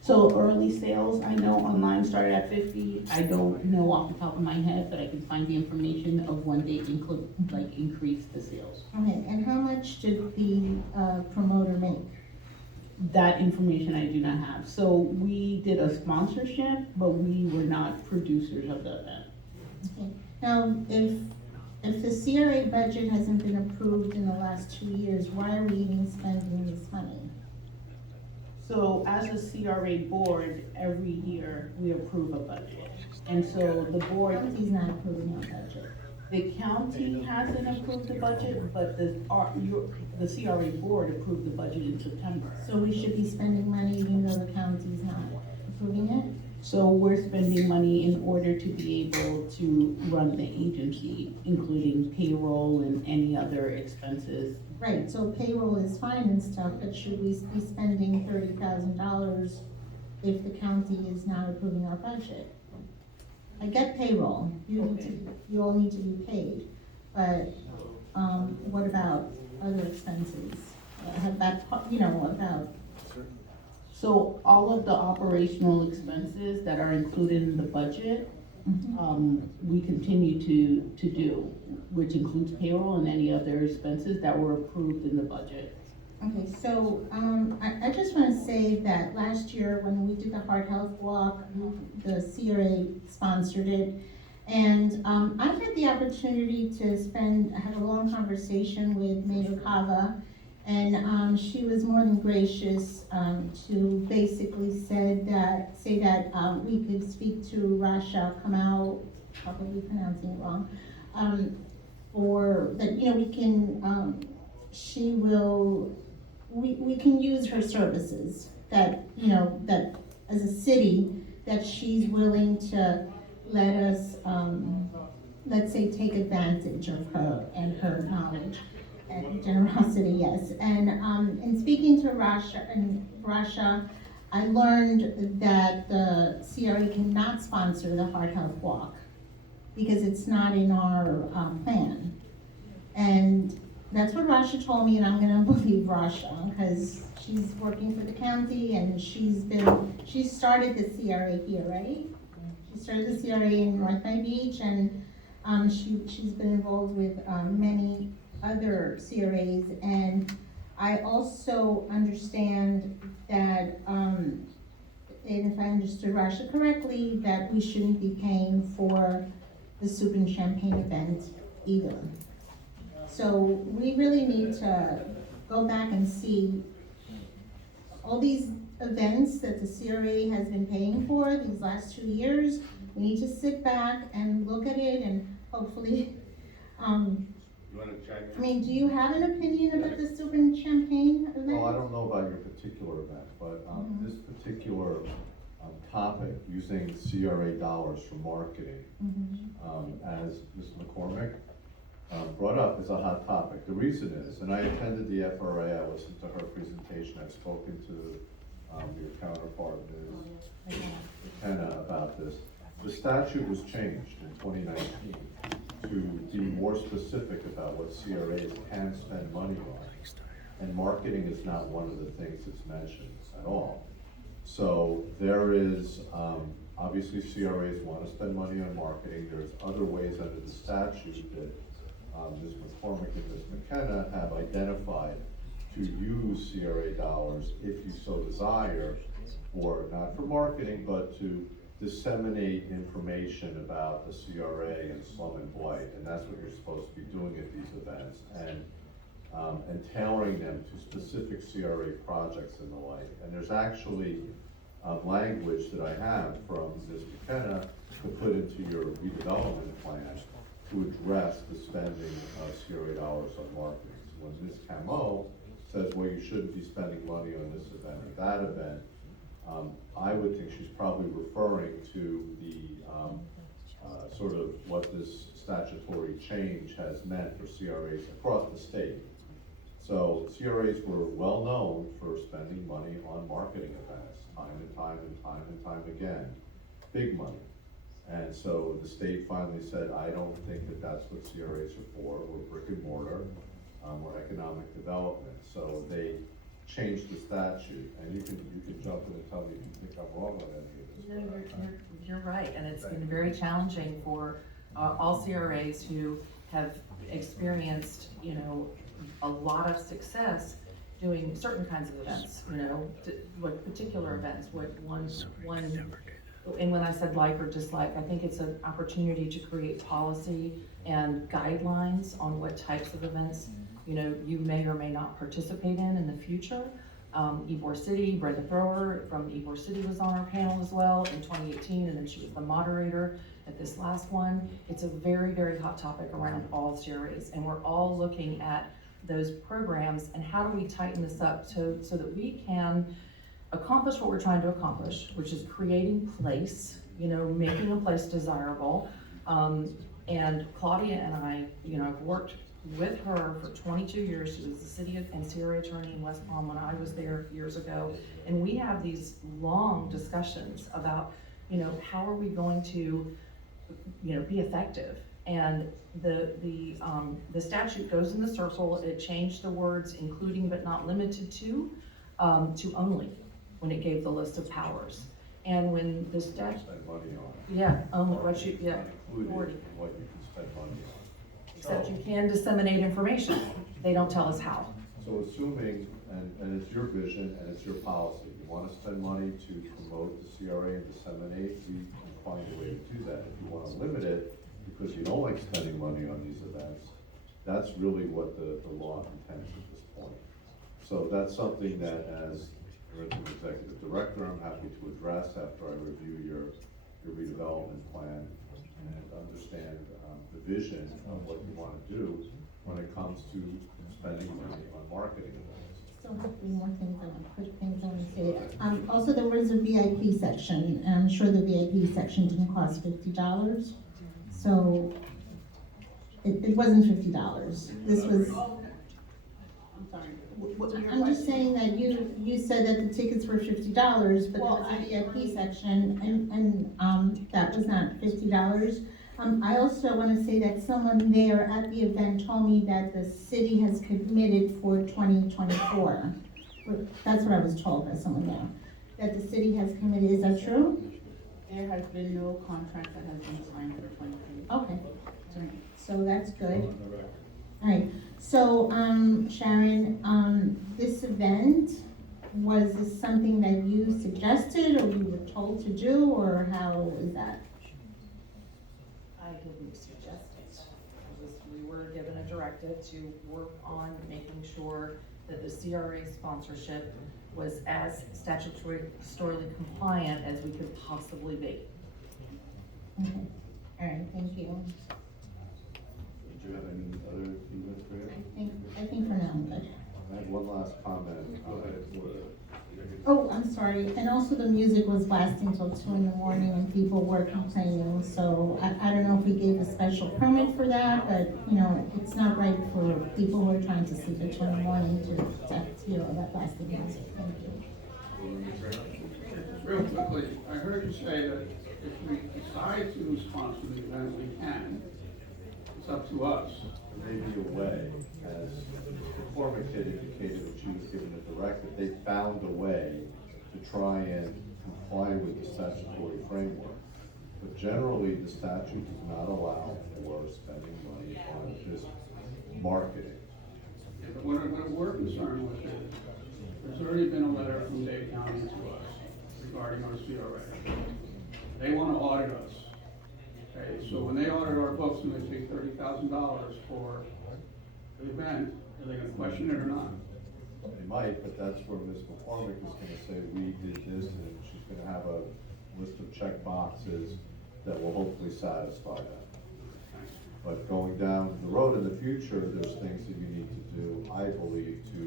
So early sales, I know online started at 50. I don't know off the top of my head, but I can find the information of when they increased the sales. Okay, and how much did the promoter make? that information I do not have. So we did a sponsorship, but we were not producers of the event. Okay. Now, if the CRA budget hasn't been approved in the last 2 years, why are we even spending this money? So as a CRA board, every year we approve a budget. And so the The board, county's not approving our budget. the county hasn't approved the budget, but the CRA board approved the budget in September. So we should be spending money even though the county's not approving it? So we're spending money in order to be able to run the agency, including payroll and any other expenses. Right, so payroll is fine and stuff, but should we be spending $30,000 if the county is not approving our budget? I get payroll, you all need to be paid, but, what about other expenses? Have that, about, So all of the operational expenses that are included in the budget, we continue to do, which includes payroll and any other expenses that were approved in the budget. okay, so, I just wanna say that last year when we did the Heart Health Walk, the CRA sponsored it. And, I had the opportunity to have a long conversation with Mayor Cava. And, she was more than gracious, to basically say that, we could speak to Rasha Kamau, probably pronouncing it wrong, or that, we can, we can use her services, that, that as a city, that she's willing to let us, let's say, take advantage of her and her knowledge and generosity, yes. And in speaking to Rasha, I learned that the CRA cannot sponsor the Heart Health Walk because it's not in our plan. And that's what Rasha told me, and I'm gonna believe Rasha, because she's working for the county and she started the CRA here, right? She started the CRA in North Bay Beach, and she's been involved with many other CRAs. And I also understand that, and if I understood Rasha correctly, that we shouldn't be paying for the soup and champagne event either. So we really need to go back and see all these events that the CRA has been paying for these last 2 years. We need to sit back and look at it and hopefully, I mean, do you have an opinion about the soup and champagne event? Well, I don't know about your particular event, but this particular topic, using CRA dollars for marketing, as Ms. McCormick brought up, is a hot topic. The reason is, and I attended the FRA, I listened to her presentation, I've spoken to your counterpart, Ms. McKenna, about this. The statute was changed in 2019 to be more specific about what CRAs can spend money on. And marketing is not one of the things that's mentioned at all. So there is, obviously CRAs want to spend money on marketing. There's other ways under the statute that Ms. McCormick and Ms. McKenna have identified to use CRA dollars, if you so desire, for, not for marketing, but to disseminate information about the CRA and slum and blight, and that's what you're supposed to be doing at these events, and tailoring them to specific CRA projects and the like. And there's actually language that I have from Ms. McKenna to put into your redevelopment plan to address the spending of CRA dollars on marketing. So when Ms. Camo says, well, you shouldn't be spending money on this event or that event, I would think she's probably referring to the sort of what this statutory change has meant for CRAs across the state. So CRAs were well known for spending money on marketing events, time and time and time and time again, big money. And so the state finally said, I don't think that that's what CRAs are for. We're brick and mortar, we're economic development. So they changed the statute, and you can jump in and tell me if you think I'm wrong on any of this. No, you're right, and it's been very challenging for all CRAs who have experienced, a lot of success doing certain kinds of events, you know, what particular events, what one, and when I said like or dislike, I think it's an opportunity to create policy and guidelines on what types of events, you know, you may or may not participate in the future. Ybor City, Brenda Thrower from Ybor City was on our panel as well in 2018, and then she was the moderator at this last one. It's a very, very hot topic around all CRAs, and we're all looking at those programs and how do we tighten this up so that we can accomplish what we're trying to accomplish, which is creating place, you know, making a place desirable. And Claudia and I, you know, I've worked with her for 22 years. She was the city and CRA attorney in West Palm when I was there years ago. And we have these long discussions about, you know, how are we going to, you know, be effective? And the statute goes in the circle. It changed the words including but not limited to only when it gave the list of powers. And when the statute, Spend money on it. yeah, only what you, yeah, Included in what you can spend money on. except you can disseminate information. They don't tell us how. So assuming, and it's your vision and it's your policy, you want to spend money to promote the CRA and disseminate, we can find a way to do that. If you want to limit it because you don't like spending money on these events, that's really what the law intends at this point. So that's something that as executive director, I'm happy to address after I review your redevelopment plan and understand the vision of what you want to do when it comes to spending money on marketing events. So hopefully more things, quick things I want to say. Also, there was a VIP section, and I'm sure the VIP section didn't cost $50. So it wasn't $50. This was, I'm sorry, what was your I'm just question? saying that you said that the tickets were $50, but there was a VIP section, and that was not $50. I also want to say that someone there at the event told me that the city has committed for 2024. That's what I was told by someone there, that the city has committed. Is that true? There has been no contract that has been signed for 2020. Okay, so that's good. All right, so Sharon, this event, was this something that you suggested or you were told to do, or how is that? I didn't suggest it. We were given a directive to work on making sure that the CRA sponsorship was as statutorily compliant as we could possibly be. Okay, all right, thank you. Did you have any other feedback for you? I think for now I'm good. I had one last comment. Oh, I'm sorry, and also the music was blasting till 2 in the morning and people were complaining, so I don't know if we gave a special permit for that, but, you know, it's not right for people who are trying to sleep at 2 in the morning to hear all that blasting music. Thank you. Real quickly, I heard you say that if we decide to sponsor the event, we can. It's up to us. There may be a way, as McCormick had indicated when she was given the directive, they found a way to try and comply with the statutory framework. But generally, the statute does not allow for spending money on just marketing. Yeah, but what we're concerned with is, there's already been a letter from Dade County to us regarding our CRA. They want to audit us. Okay, so when they audit our books and they take $30,000 for the event, are they gonna question it or not? They might, but that's where Ms. McCormick is gonna say, we did this, and she's gonna have a list of check boxes that will hopefully satisfy them. But going down the road in the future, there's things that you need to do, I believe, to,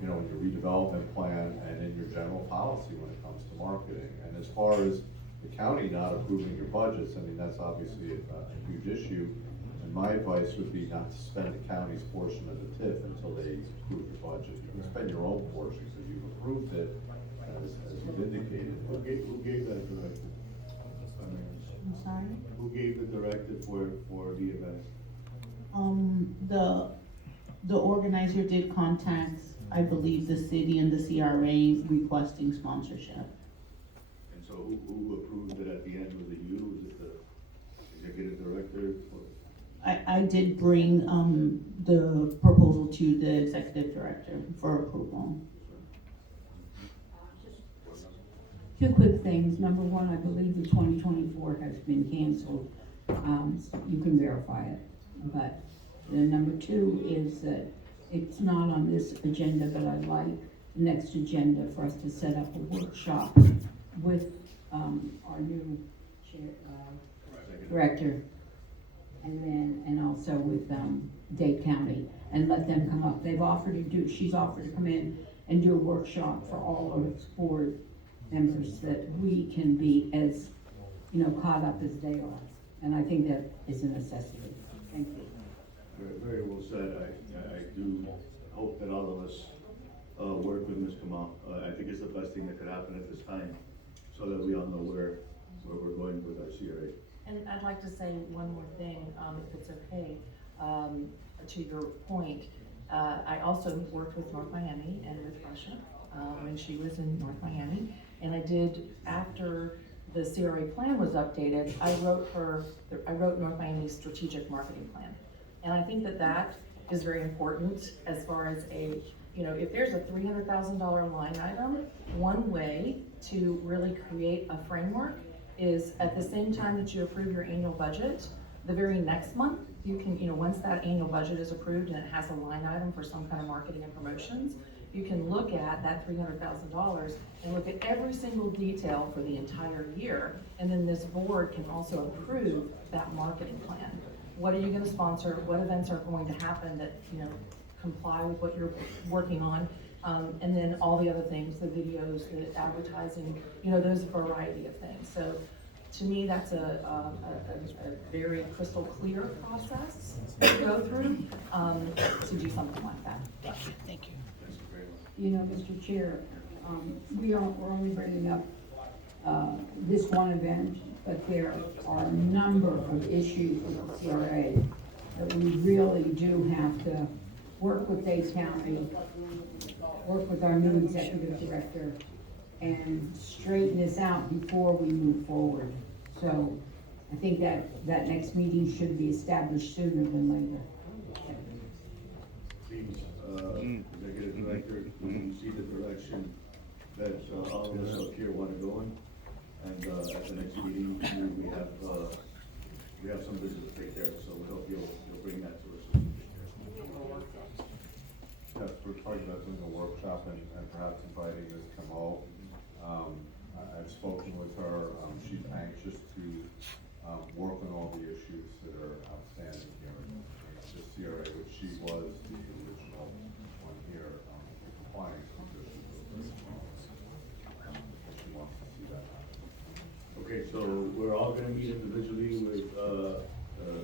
you know, in your redevelopment plan and in your general policy when it comes to marketing. And as far as the county not approving your budgets, I mean, that's obviously a huge issue. And my advice would be not to spend the county's portion of the TIF until they approve your budget. You can spend your own portion, because you've approved it, as you've indicated. Who gave that directive? I'm sorry? Who gave the directive for the event? The organizer did contact, I believe, the city and the CRA requesting sponsorship. And so who approved it at the end? Was it you? Was it the executive director? I did bring, the proposal to the executive director for approval. Two quick things. Number one, I believe the 2024 has been canceled. You can verify it. But the number two is that it's not on this agenda, but I'd like the next agenda for us to set up a workshop with our new chair, director, and also with Dade County, and let them come up. She's offered to come in and do a workshop for all of its board members, that we can be as, caught up as they are. And I think that is a necessity. Thank you. Very well said. I do hope that all of us work with Ms. Kamal. I think it's the best thing that could happen at this time, so that we all know where we're going with our CRA. And I'd like to say one more thing, if it's okay, to your point. I also worked with North Miami and with Russia when she was in North Miami. And I did, after the CRA plan was updated, I wrote North Miami's strategic marketing plan. And I think that is very important as far as if there's a $300,000 line item, one way to really create a framework is at the same time that you approve your annual budget, the very next month, you can, once that annual budget is approved and it has a line item for some kind of marketing and promotions, you can look at that $300,000 and look at every single detail for the entire year. And then this board can also approve that marketing plan. What are you going to sponsor? What events are going to happen that, comply with what you're working on? And then all the other things, the videos, the advertising, those variety of things. So to me, that's a very crystal clear process to go through to do something like that. Thank you. Mr. Chair, we're only bringing up this one event, but there are a number of issues with the CRA that we really do have to work with Dade County, work with our new executive director, and straighten this out before we move forward. So I think that next meeting should be established sooner than later. Please, Executive Director, you see the direction that all of us up here want to go in, and at the next meeting, we have some business to take care of, so we hope you'll bring that to us. Yes, we're talking about doing a workshop and perhaps inviting Ms. Kamal. I've spoken with her. She's anxious to work on all the issues that are outstanding here. The CRA, which she was the original one here, compliance because she was very small. She wants to see that happen. Okay, so we're all gonna meet individually with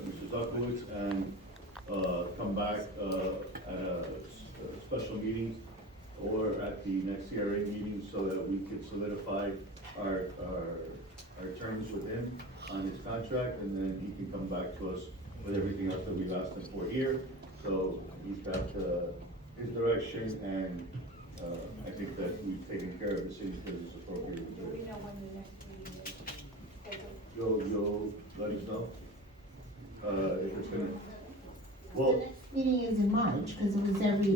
Mr. Zuckowitz and come back at a special meeting or at the next CRA meeting so that we can solidify our terms with him on his contract, and then he can come back to us with everything else that we've asked him for here. So he's got his direction, and I think that we've taken care of the city because it's appropriate to do it. Do we know when the next meeting is scheduled? You'll let us know if it's gonna. The Well, next meeting is in March, because it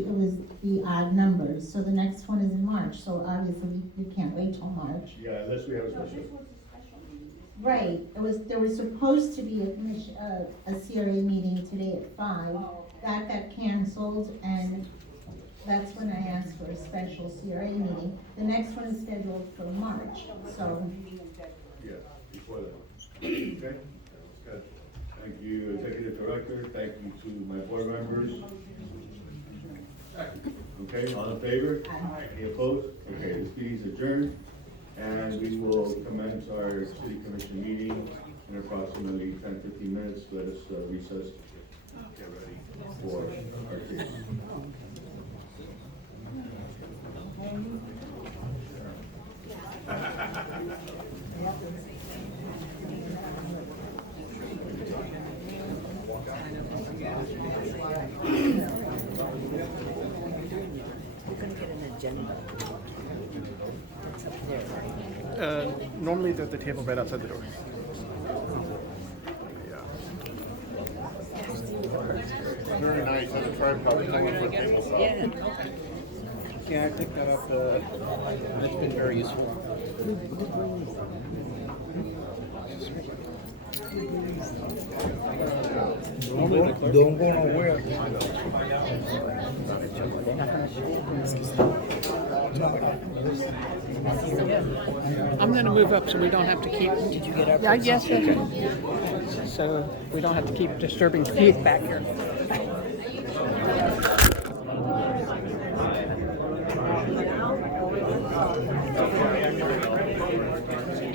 was the odd numbers, so the next one is in March, so obviously we can't wait till March. yeah, unless we have a No, special. this was a special meeting. Right, there was supposed to be a CRA meeting today at 5. Oh. That got canceled, and that's when I asked for a special CRA meeting. The next one is scheduled for March, so. Yeah, before that. Okay, good. Thank you, Executive Director. Thank you to my board members. Okay, all in favor? Any opposed? Okay, this meeting is adjourned, and we will commence our city commission meeting in approximately 10-15 minutes. Let us recess. Get ready for our case. Normally they're at the table right outside the door. Very nice. Yeah, I picked that up, it's been very useful. Don't go nowhere. I'm gonna move up so we don't have to keep. Did you get up? Yeah, yes, okay. So we don't have to keep disturbing Keith back here.